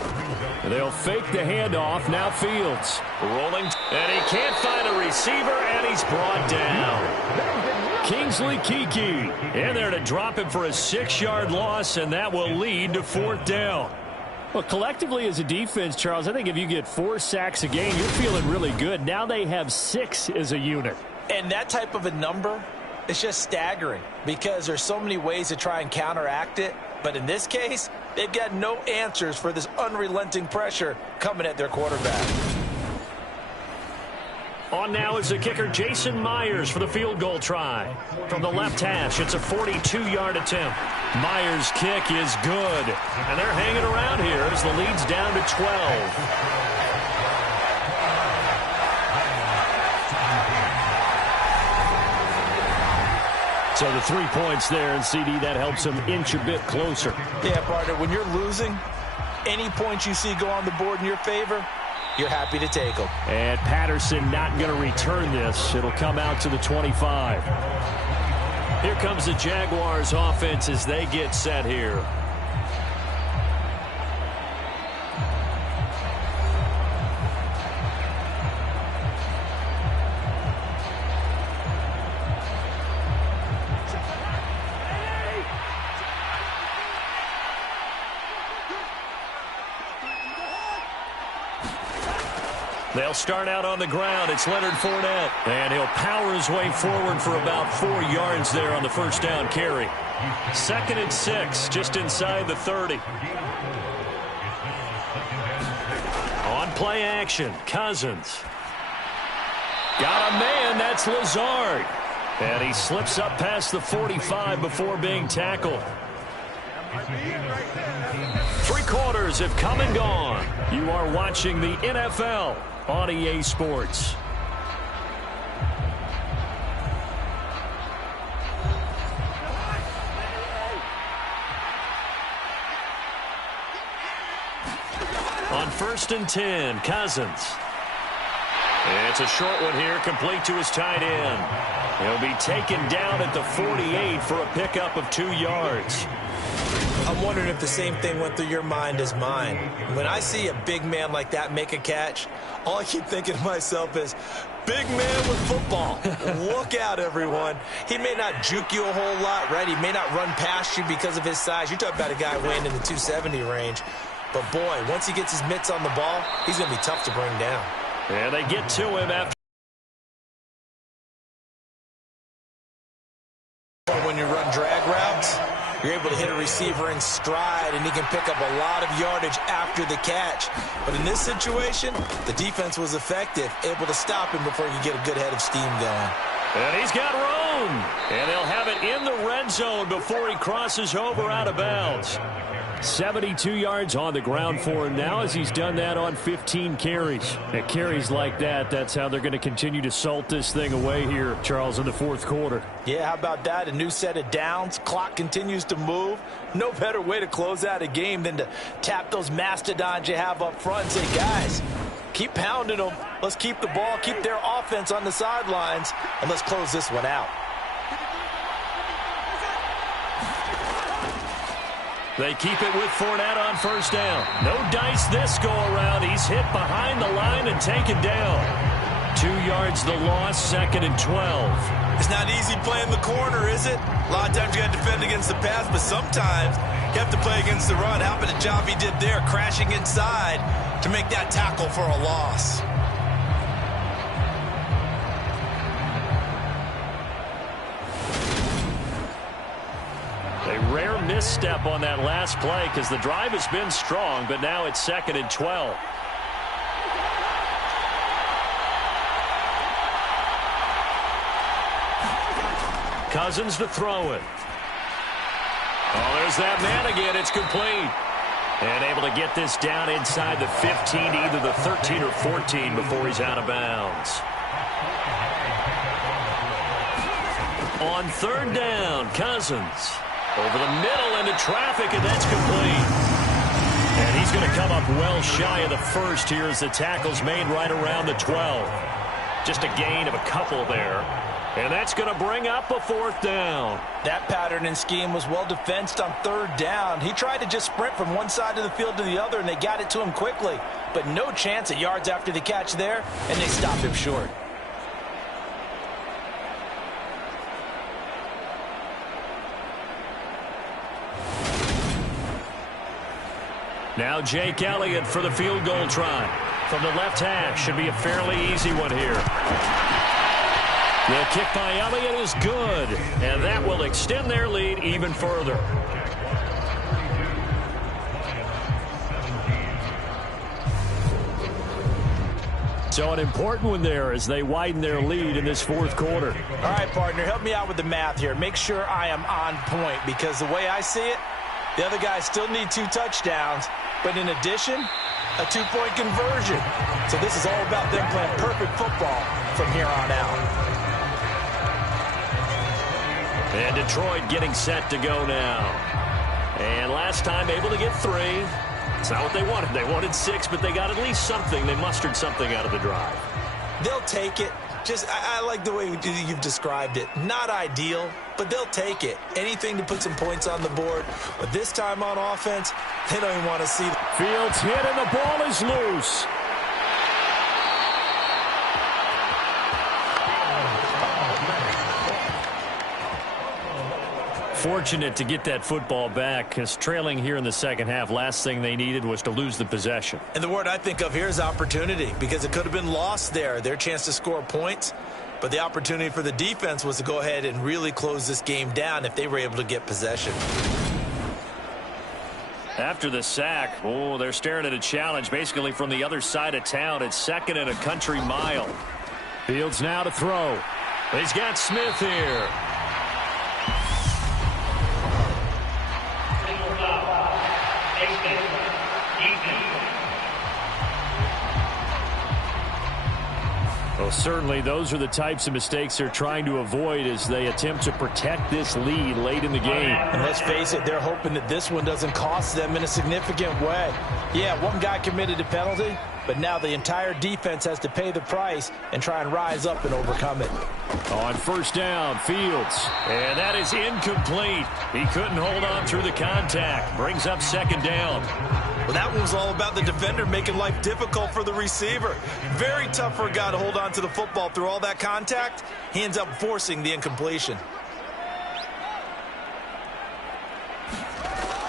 They'll fake the handoff. Now Fields rolling. And he can't find a receiver, and he's brought down. Kingsley Kiki in there to drop him for a 6-yard loss, and that will lead to 4th down. Well, collectively as a defense, Charles, I think if you get 4 sacks a game, you're feeling really good. Now they have 6 as a unit. And that type of a number, it's just staggering because there's so many ways to try and counteract it. But in this case, they've got no answers for this unrelenting pressure coming at their quarterback. On now is the kicker, Jason Myers, for the field goal try. From the left hash, it's a 42-yard attempt. Myers' kick is good. And they're hanging around here as the lead's down to 12. So the 3 points there, and CD, that helps them inch a bit closer. Yeah, partner, when you're losing, Any points you see go on the board in your favor, you're happy to take them. And Patterson not going to return this. It'll come out to the 25. Here comes the Jaguars offense as they get set here. They'll start out on the ground. It's Leonard Fournette. And he'll power his way forward for about 4 yards there on the first down carry. 2nd and 6, just inside the 30. On play action, Cousins. Got a man, that's Lazard. And he slips up past the 45 before being tackled. 3 quarters have come and gone. You are watching the NFL on EA Sports. On 1st and 10, Cousins. It's a short one here, complete to his tight end. He'll be taken down at the 48 for a pickup of 2 yards. I'm wondering if the same thing went through your mind as mine. When I see a big man like that make a catch, all I keep thinking to myself is, big man with football. Look out, everyone. He may not juke you a whole lot, right? He may not run past you because of his size. You're talking about a guy weighing in the 270 range. But, boy, once he gets his mitts on the ball, he's going to be tough to bring down. And they get to him after. When you run drag routes, you're able to hit a receiver in stride, and he can pick up a lot of yardage after the catch. But in this situation, the defense was effective, able to stop him before he could get a good head of steam going. And he's got room. And he'll have it in the red zone before he crosses over out of bounds. 72 yards on the ground for him now as he's done that on 15 carries. At carries like that, that's how they're going to continue to salt this thing away here, Charles, in the 4th quarter. Yeah, how about that? A new set of downs. Clock continues to move. No better way to close out a game than to tap those mastodons you have up front and say, guys, keep pounding them. Let's keep the ball, keep their offense on the sidelines, and let's close this one out. They keep it with Fournette on 1st down. No dice this go-around. He's hit behind the line and taken down. 2 yards the loss, 2nd and 12. It's not easy playing the corner, is it? A lot of times you got to defend against the pass, but sometimes you have to play against the run. How about the job he did there, crashing inside to make that tackle for a loss? A rare misstep on that last play because the drive has been strong, but now it's 2nd and 12. Cousins to throw it. Oh, there's that man again. It's complete. And able to get this down inside the 15 to either the 13 or 14 before he's out of bounds. On 3rd down, Cousins. Over the middle into traffic, and that's complete. And he's going to come up well shy of the 1st here as the tackle's made right around the 12. Just a gain of a couple there. And that's going to bring up a 4th down. That pattern and scheme was well defensed on 3rd down. He tried to just sprint from one side of the field to the other, and they got it to him quickly. But no chance at yards after the catch there, and they stopped him short. Now Jake Elliott for the field goal try. From the left hash, should be a fairly easy one here. The kick by Elliott is good, and that will extend their lead even further. So an important one there as they widen their lead in this 4th quarter. All right, partner, help me out with the math here. Make sure I am on point, because the way I see it, the other guys still need 2 touchdowns, but in addition, a 2-point conversion. So this is all about them playing perfect football from here on out. And Detroit getting set to go now. And last time able to get 3. It's not what they wanted. They wanted 6, but they got at least something. They mustered something out of the drive. They'll take it. I like the way you've described it. Not ideal, but they'll take it. Anything to put some points on the board. But this time on offense, they don't even want to see it. Fields hit and the ball is loose. Fortunate to get that football back, because trailing here in the second half, last thing they needed was to lose the possession. And the word I think of here is opportunity, because it could have been lost there, their chance to score points. But the opportunity for the defense was to go ahead and really close this game down if they were able to get possession. After the sack, they're staring at a challenge basically from the other side of town. It's 2nd and a country mile. Fields now to throw. He's got Smith here. Well, certainly those are the types of mistakes they're trying to avoid as they attempt to protect this lead late in the game. And let's face it, they're hoping that this one doesn't cost them in a significant way. Yeah, one guy committed a penalty, but now the entire defense has to pay the price and try and rise up and overcome it. On first down, Fields. And that is incomplete. He couldn't hold on through the contact. Brings up 2nd down. Well, that one was all about the defender making life difficult for the receiver. Very tough for a guy to hold on to the football through all that contact. He ends up forcing the incompletion.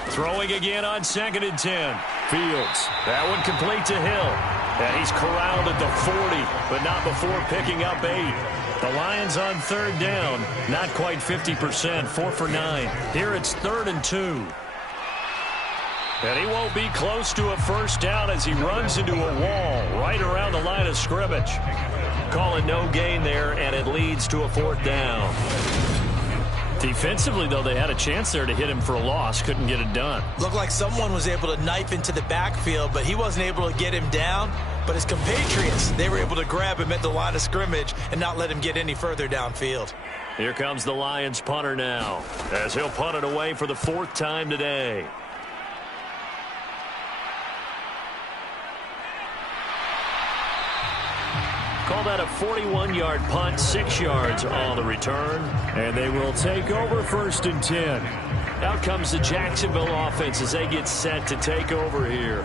Throwing again on 2nd and 10. Fields. That one complete to Hill. And he's corralled at the 40, but not before picking up 8. The Lions on 3rd down. Not quite 50%, 4 for 9. Here it's 3rd and 2. And he won't be close to a first down as he runs into a wall right around the line of scrimmage. Calling no gain there, and it leads to a 4th down. Defensively, though, they had a chance there to hit him for a loss. Couldn't get it done. Looked like someone was able to knife into the backfield, but he wasn't able to get him down. But his compatriots, they were able to grab him at the line of scrimmage and not let him get any further downfield. Here comes the Lions punter now, as he'll punt it away for the 4th time today. Call that a 41-yard punt, 6 yards on the return. And they will take over 1st and 10. Out comes the Jacksonville offense as they get set to take over here.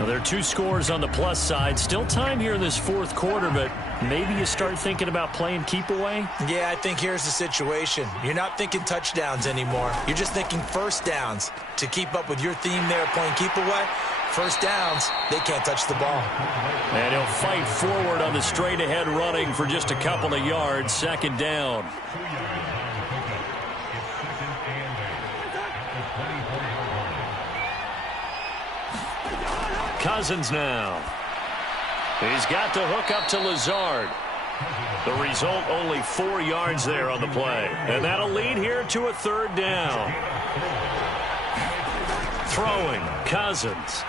Now, there are 2 scores on the plus side. Still time here in this 4th quarter, but maybe you start thinking about playing keep away? Yeah, I think here's the situation. You're not thinking touchdowns anymore. You're just thinking first downs. To keep up with your theme there, playing keep away, first downs, they can't touch the ball. And he'll fight forward on the straight-ahead running for just a couple of yards. 2nd down. Cousins now. He's got to hook up to Lazard. The result, only 4 yards there on the play. And that'll lead here to a 3rd down. Throwing, Cousins.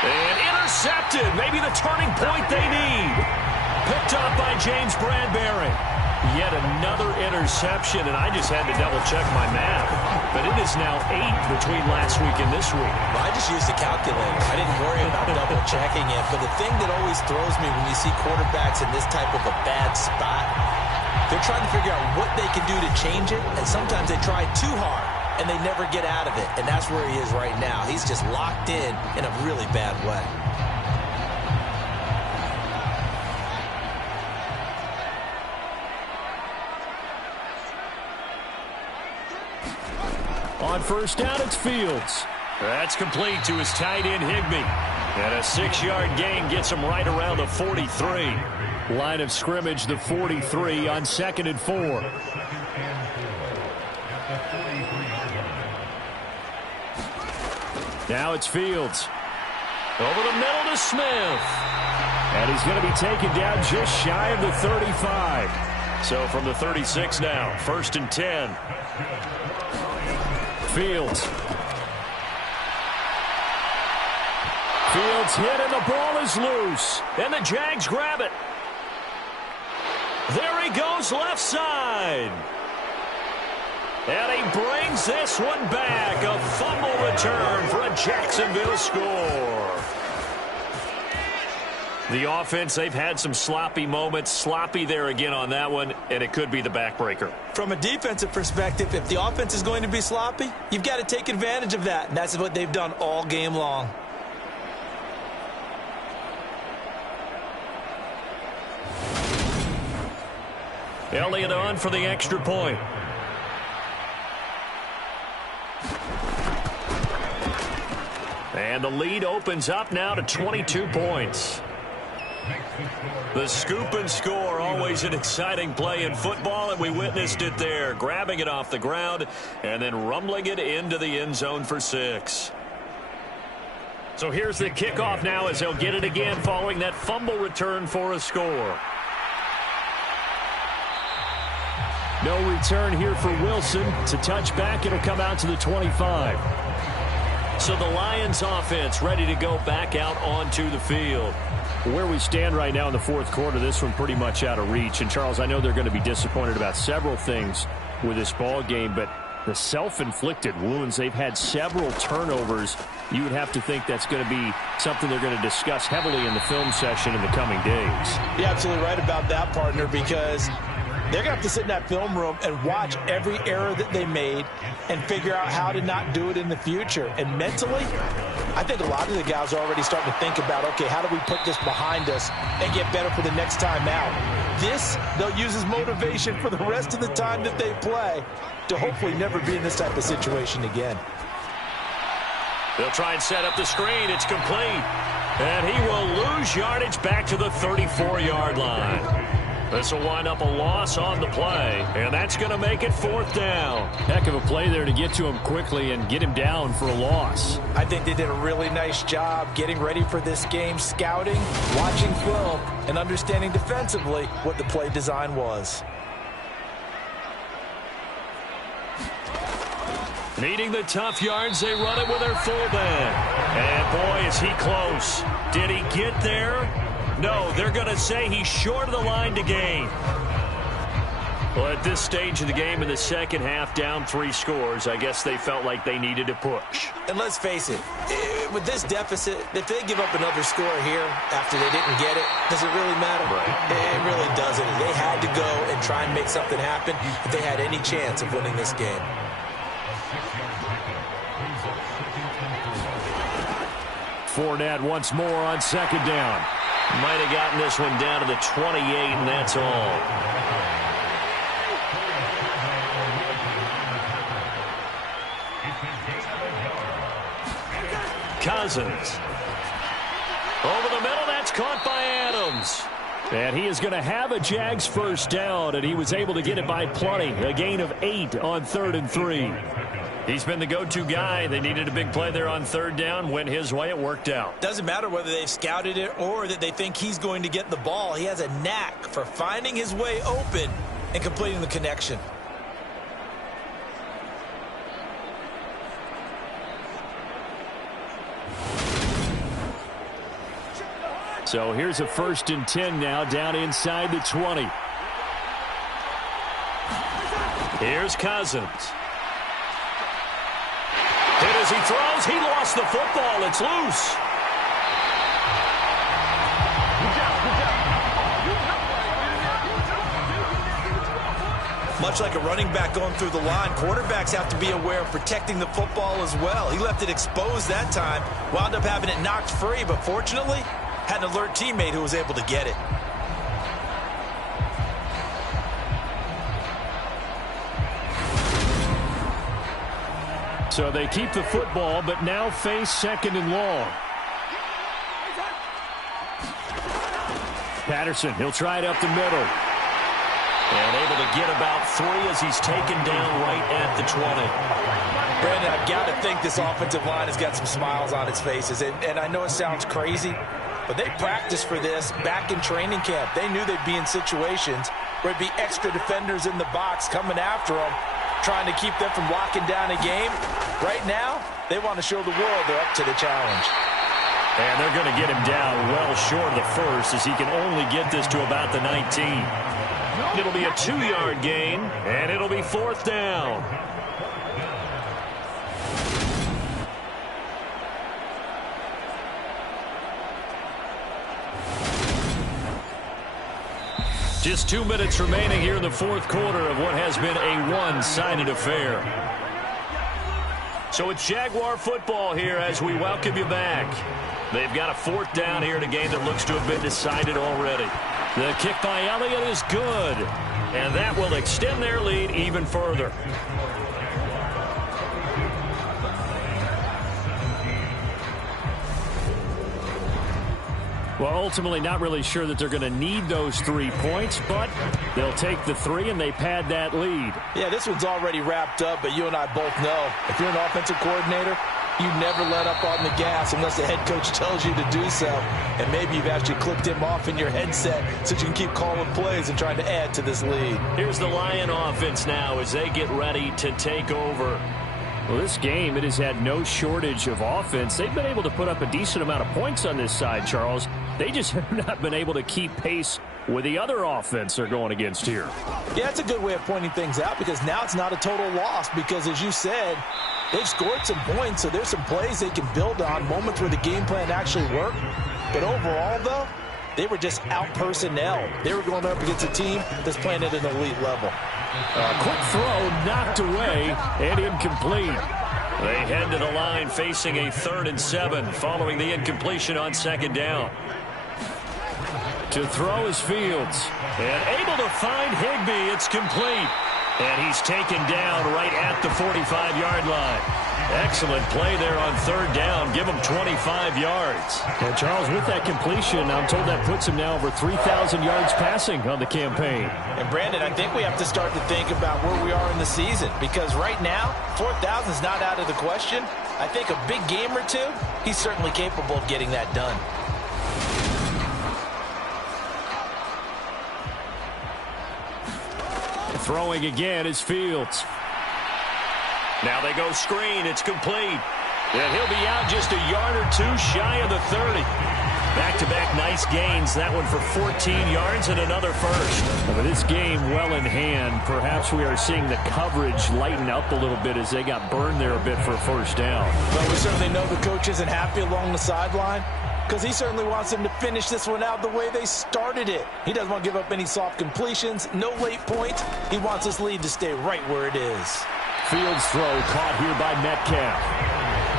And intercepted. Maybe the turning point they need. Picked up by James Bradbury. Yet another interception, and I just had to double-check my math. But it is now 8 between last week and this week. Well, I just used a calculator. I didn't worry about double-checking it. But the thing that always throws me when you see quarterbacks in this type of a bad spot, they're trying to figure out what they can do to change it, and sometimes they try too hard, and they never get out of it. And that's where he is right now. He's just locked in a really bad way. On first down, it's Fields. That's complete to his tight end, Higbee. And a 6-yard gain gets him right around the 43. Line of scrimmage, the 43 on 2nd and 4. Now it's Fields. Over the middle to Smith. And he's going to be taken down just shy of the 35. So from the 36 now, 1st and 10. Fields. Fields hit and the ball is loose. And the Jags grab it. There he goes left side. And he brings this one back. A fumble return for a Jacksonville score. The offense, they've had some sloppy moments. Sloppy there again on that one, and it could be the backbreaker. From a defensive perspective, if the offense is going to be sloppy, you've got to take advantage of that. And that's what they've done all game long. Elliott on for the extra point. And the lead opens up now to 22 points. The scoop and score, always an exciting play in football, and we witnessed it there. Grabbing it off the ground and then rumbling it into the end zone for 6. So here's the kickoff now as they'll get it again following that fumble return for a score. No return here for Wilson. It's a touchback. It'll come out to the 25. So the Lions offense ready to go back out onto the field. Where we stand right now in the fourth quarter, this one pretty much out of reach. And, Charles, I know they're going to be disappointed about several things with this ball game, but the self-inflicted wounds, they've had several turnovers. You would have to think that's going to be something they're going to discuss heavily in the film session in the coming days. You're absolutely right about that, partner, because they're going to have to sit in that film room and watch every error that they made and figure out how to not do it in the future. And mentally, I think a lot of the guys are already starting to think about, okay, how do we put this behind us and get better for the next time out? This, they'll use as motivation for the rest of the time that they play to hopefully never be in this type of situation again. They'll try and set up the screen. It's complete. And he will lose yardage back to the 34-yard line. This will wind up a loss on the play, and that's going to make it 4th down. Heck of a play there to get to him quickly and get him down for a loss. I think they did a really nice job getting ready for this game, scouting, watching film, and understanding defensively what the play design was. Needing the tough yards, they run it with their fullback. And boy, is he close. Did he get there? No, they're going to say he's short of the line to gain. Well, at this stage of the game in the second half, down 3 scores, I guess they felt like they needed to push. And let's face it, with this deficit, if they give up another score here after they didn't get it, does it really matter? Right. It really doesn't. They had to go and try and make something happen if they had any chance of winning this game. Fournette once more on second down. Might have gotten this one down to the 28, and that's all. Cousins. Over the middle, that's caught by Adams. And he is going to have a Jags first down, and he was able to get it by plenty. A gain of 8 on 3rd and 3. He's been the go-to guy. They needed a big play there on 3rd down. Went his way. It worked out. Doesn't matter whether they've scouted it or that they think he's going to get the ball. He has a knack for finding his way open and completing the connection. So here's a 1st and 10 now down inside the 20. Here's Cousins. And as he throws, he lost the football. It's loose. Much like a running back going through the line, quarterbacks have to be aware of protecting the football as well. He left it exposed that time, wound up having it knocked free, but fortunately, had an alert teammate who was able to get it. So they keep the football, but now face 2nd and long. Patterson, he'll try it up the middle. And able to get about 3 as he's taken down right at the 20. Brandon, I've got to think this offensive line has got some smiles on its faces. And I know it sounds crazy, but they practiced for this back in training camp. They knew they'd be in situations where it'd be extra defenders in the box coming after them, trying to keep them from locking down a game. Right now, they want to show the world they're up to the challenge. And they're going to get him down well short of the 1st as he can only get this to about the 19. It'll be a 2-yard gain, and it'll be 4th down. Just 2 minutes remaining here in the fourth quarter of what has been a one-sided affair. So it's Jaguar football here as we welcome you back. They've got a fourth down here in a game that looks to have been decided already. The kick by Elliott is good, and that will extend their lead even further. Well, ultimately not really sure that they're going to need those 3 points, but they'll take the 3 and they pad that lead. Yeah, this one's already wrapped up, but you and I both know if you're an offensive coordinator, you never let up on the gas unless the head coach tells you to do so. And maybe you've actually clicked him off in your headset so you can keep calling plays and trying to add to this lead. Here's the Lion offense now as they get ready to take over. Well, this game, it has had no shortage of offense. They've been able to put up a decent amount of points on this side, Charles. They just have not been able to keep pace with the other offense they're going against here. Yeah, it's a good way of pointing things out because now it's not a total loss because, as you said, they've scored some points, so there's some plays they can build on, moments where the game plan actually worked. But overall, though, they were just out-personnel. They were going up against a team that's playing at an elite level. A quick throw knocked away and incomplete. They head to the line facing a 3rd and 7 following the incompletion on 2nd down. To throw is Fields. And able to find Higbee. It's complete. And he's taken down right at the 45-yard line. Excellent play there on 3rd down. Give him 25 yards. And Charles, with that completion, I'm told that puts him now over 3,000 yards passing on the campaign. And Brandon, I think we have to start to think about where we are in the season because right now, 4,000 is not out of the question. I think a big game or two, he's certainly capable of getting that done. Throwing again is Fields. Now they go screen. It's complete. And he'll be out just a yard or two shy of the 30. Back-to-back nice gains. That one for 14 yards and another first. With this game well in hand, perhaps we are seeing the coverage lighten up a little bit as they got burned there a bit for a first down. But we certainly know the coach isn't happy along the sideline because he certainly wants them to finish this one out the way they started it. He doesn't want to give up any soft completions, no late points. He wants this lead to stay right where it is. Fields throw caught here by Metcalf.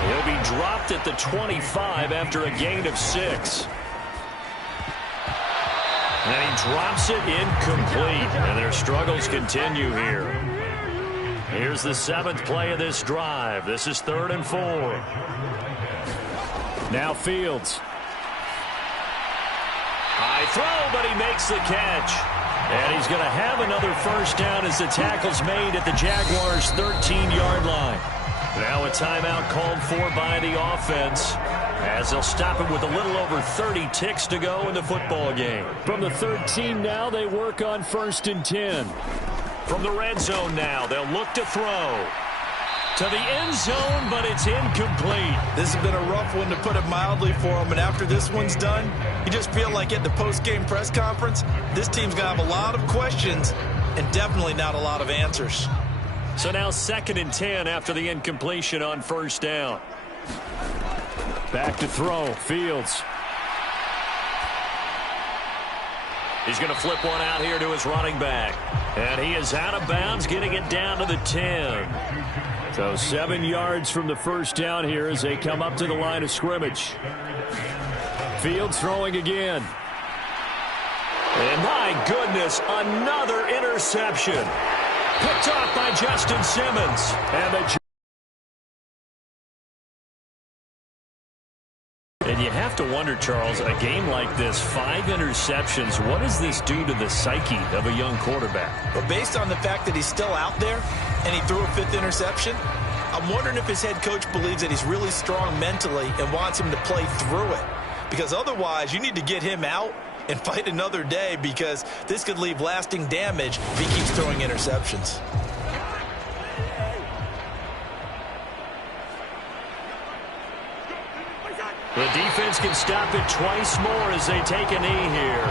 He'll be dropped at the 25 after a gain of 6. And he drops it incomplete. And their struggles continue here. Here's the 7th play of this drive. This is 3rd and 4. Now Fields. High throw, but he makes the catch. And he's going to have another first down as the tackle's made at the Jaguars' 13-yard line. Now a timeout called for by the offense as they'll stop it with a little over 30 ticks to go in the football game. From the 13 now, they work on 1st and 10. From the red zone now, they'll look to throw. To the end zone, but it's incomplete. This has been a rough one, to put it mildly, for him. And after this one's done, you just feel like at the post-game press conference, this team's going to have a lot of questions and definitely not a lot of answers. So now 2nd and 10 after the incompletion on 1st down. Back to throw. Fields. He's going to flip one out here to his running back. And he is out of bounds, getting it down to the 10. So 7 yards from the first down here as they come up to the line of scrimmage. Fields throwing again. And my goodness, another interception. Picked off by Justin Simmons. And you have to wonder, Charles, a game like this, 5 interceptions, what does this do to the psyche of a young quarterback? But based on the fact that he's still out there and he threw a 5th interception, I'm wondering if his head coach believes that he's really strong mentally and wants him to play through it. Because otherwise, you need to get him out and fight another day, because this could leave lasting damage if he keeps throwing interceptions. The defense can stop it twice more as they take a knee here.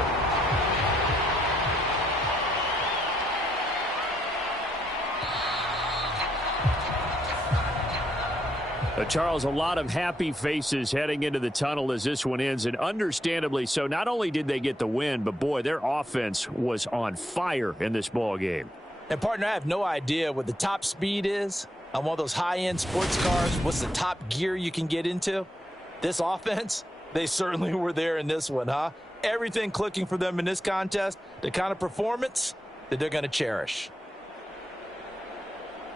Charles, a lot of happy faces heading into the tunnel as this one ends, and understandably so. Not only did they get the win, but, boy, their offense was on fire in this ball game. And, partner, I have no idea what the top speed is on one of those high-end sports cars. What's the top gear you can get into? This offense, they certainly were there in this one, huh? Everything clicking for them in this contest, the kind of performance that they're going to cherish.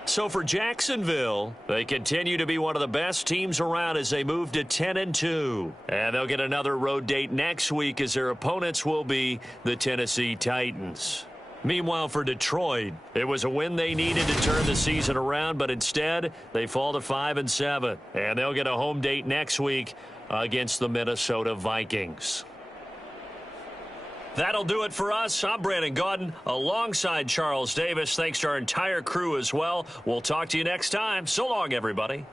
So for Jacksonville, they continue to be one of the best teams around as they move to 10-2. And they'll get another road date next week as their opponents will be the Tennessee Titans. Meanwhile, for Detroit, it was a win they needed to turn the season around, but instead they fall to 5-7. And they'll get a home date next week against the Minnesota Vikings. That'll do it for us. I'm Brandon Gaudin alongside Charles Davis. Thanks to our entire crew as well. We'll talk to you next time. So long, everybody.